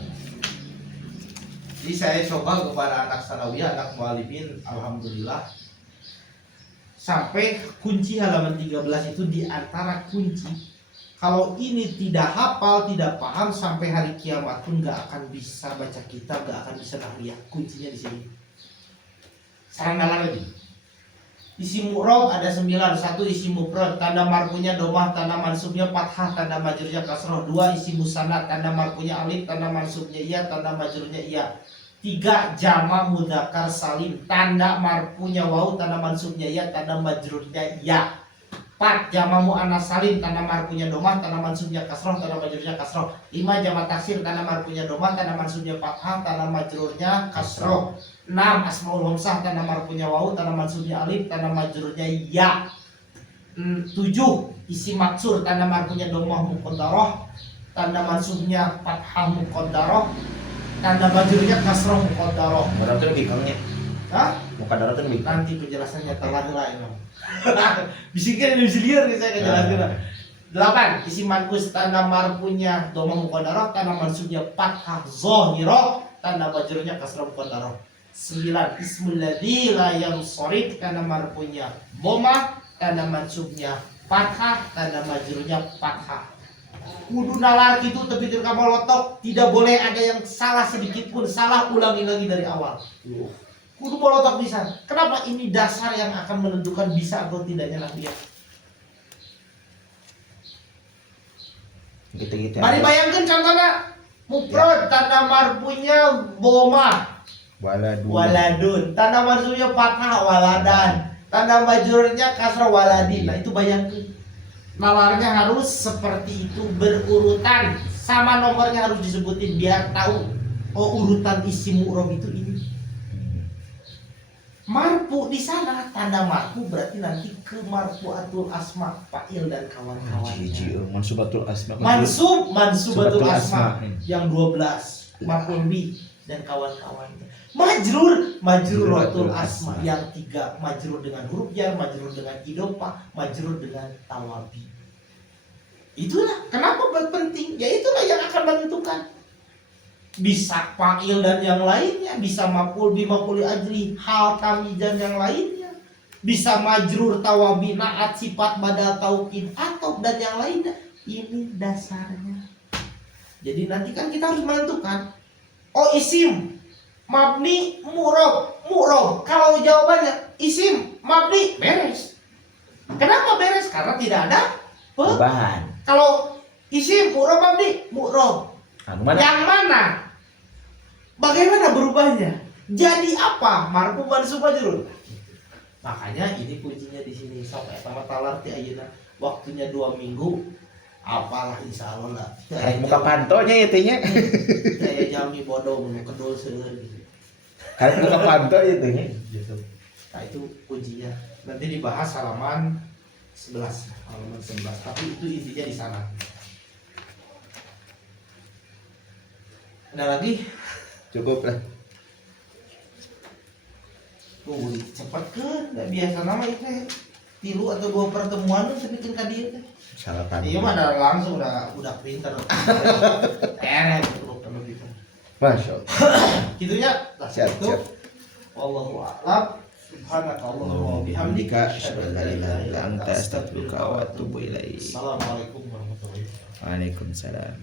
Jadi saya coba kepada anak sanawiyah, anak mualifin, alhamdulillah. Sampai kunci halaman 13 itu di antara kunci. Kalau ini tidak hafal, tidak paham, sampai hari kiamat pun gak akan bisa baca kitab, gak akan bisa nahliyah. Kuncinya di sini. Sarang nalar lagi. Isim mu'rab ada 9. 1 isim mufrad, tanda marfunya domah, tanda mansubnya fathah, tanda majrurnya kasroh. 2 isim musannad, tanda marfunya alif, tanda mansubnya iya, tanda majrurnya iya. 3 jama mudzakkar salim, tanda marfunya waw, tanda mansubnya iya, tanda majrurnya iya. 4 jama muannas salim, tanda marfunya domah, tanda mansubnya kasroh, tanda majrurnya kasroh. 5 jama taksir, tanda marfunya domah, tanda mansubnya fathah, tanda majrurnya kasroh. 6 asmaul hamsah, tanda marfunya waw, tanda mansubnya alif, tanda majrurnya ya. 7 isi maksur, tanda marfunya domah muqaddarah, tanda mansubnya fathah muqaddarah, tanda majrurnya kasroh muqaddarah. Berarti lebih kangnya. Hah? Muqaddarah itu lebih. Nanti penjelasannya telah lain. Bisikin di liar nih saya kejelaskan. 8 isi mankus, tanda marfunya domah muqaddarah, tanda mansubnya fathah zahirah, tanda majrurnya kasroh muqaddarah. 9 ismul ladzi la yansharif, tanda marfunya dhamma, tanda mansubnya fathah, tanda majrurnya fathah. Kudu nalar gitu tapi kamu lotok, tidak boleh ada yang salah sedikit pun. Salah ulangi lagi dari awal. Kudu molotok bisa. Kenapa? Ini dasar yang akan menentukan bisa atau tidaknya nahliyah. Gitu-gitu. Mari bayangkan contohnya mufrad, tanda marfunya dhamma. Waladun, tanda mansubnya fathah waladan, tanda majrurnya kasrah waladin. Nah itu bayangkan, nalarnya harus seperti itu berurutan, sama nomornya harus disebutin biar tahu. Oh urutan isim mu'rab itu ini. Marfu di sana, tanda marfu berarti nanti ke marfuatul asma, fa'il dan kawan-kawannya. Mansubatul asma. Mansubatul asma yang 12, maf'ul bih dan kawan-kawannya. Majruratul asma yang 3, majrur dengan huruf jar, majrur dengan idofah, majrur dengan tawabi. Itulah kenapa penting, ya itulah yang akan menentukan. Bisa fa'il dan yang lainnya, bisa maf'ul bi, maf'ul ajli, hal kami dan yang lainnya, bisa majrur tawabi, naat, sifat badal, taukid atau dan yang lainnya. Ini dasarnya. Jadi nanti kan kita harus menentukan. Oh isim mabni mu'rab mu'rob. Kalau jawabannya isim mabni, beres. Kenapa beres? Karena tidak ada Perubahan. Kalau isim mu'rob mabni, mu'rob. Anu mana? Yang mana? Bagaimana berubahnya? Jadi apa? Marfu mansub majrur. Makanya ini kuncinya di sini sampai sama talar ti ayeuna waktunya 2 minggu. Apalah insyaallah lah. Karek muka pantonya ya teh nya. Kayak jami bodoh menu kedul seueur gitu. Karek muka panto ya teh nya. Gitu. Nah itu kuncinya. Nanti dibahas halaman 11. Halaman 11. Tapi itu intinya di sana. Ada lagi? Cukup lah. Tuh cepat kan, nggak biasa nama itu 3 atau 2 pertemuan tuh bikin kadir teh. Salah kan. Iya mah udah langsung udah pinter. Kalau gitu. Masya Allah. Gitunya. Siap, siap. Wallahu a'lam. Subhanakallahumma wa bihamdika asyhadu an la ilaha illa anta astaghfiruka wa atubu ilaik. Assalamualaikum warahmatullahi wabarakatuh. Waalaikumsalam.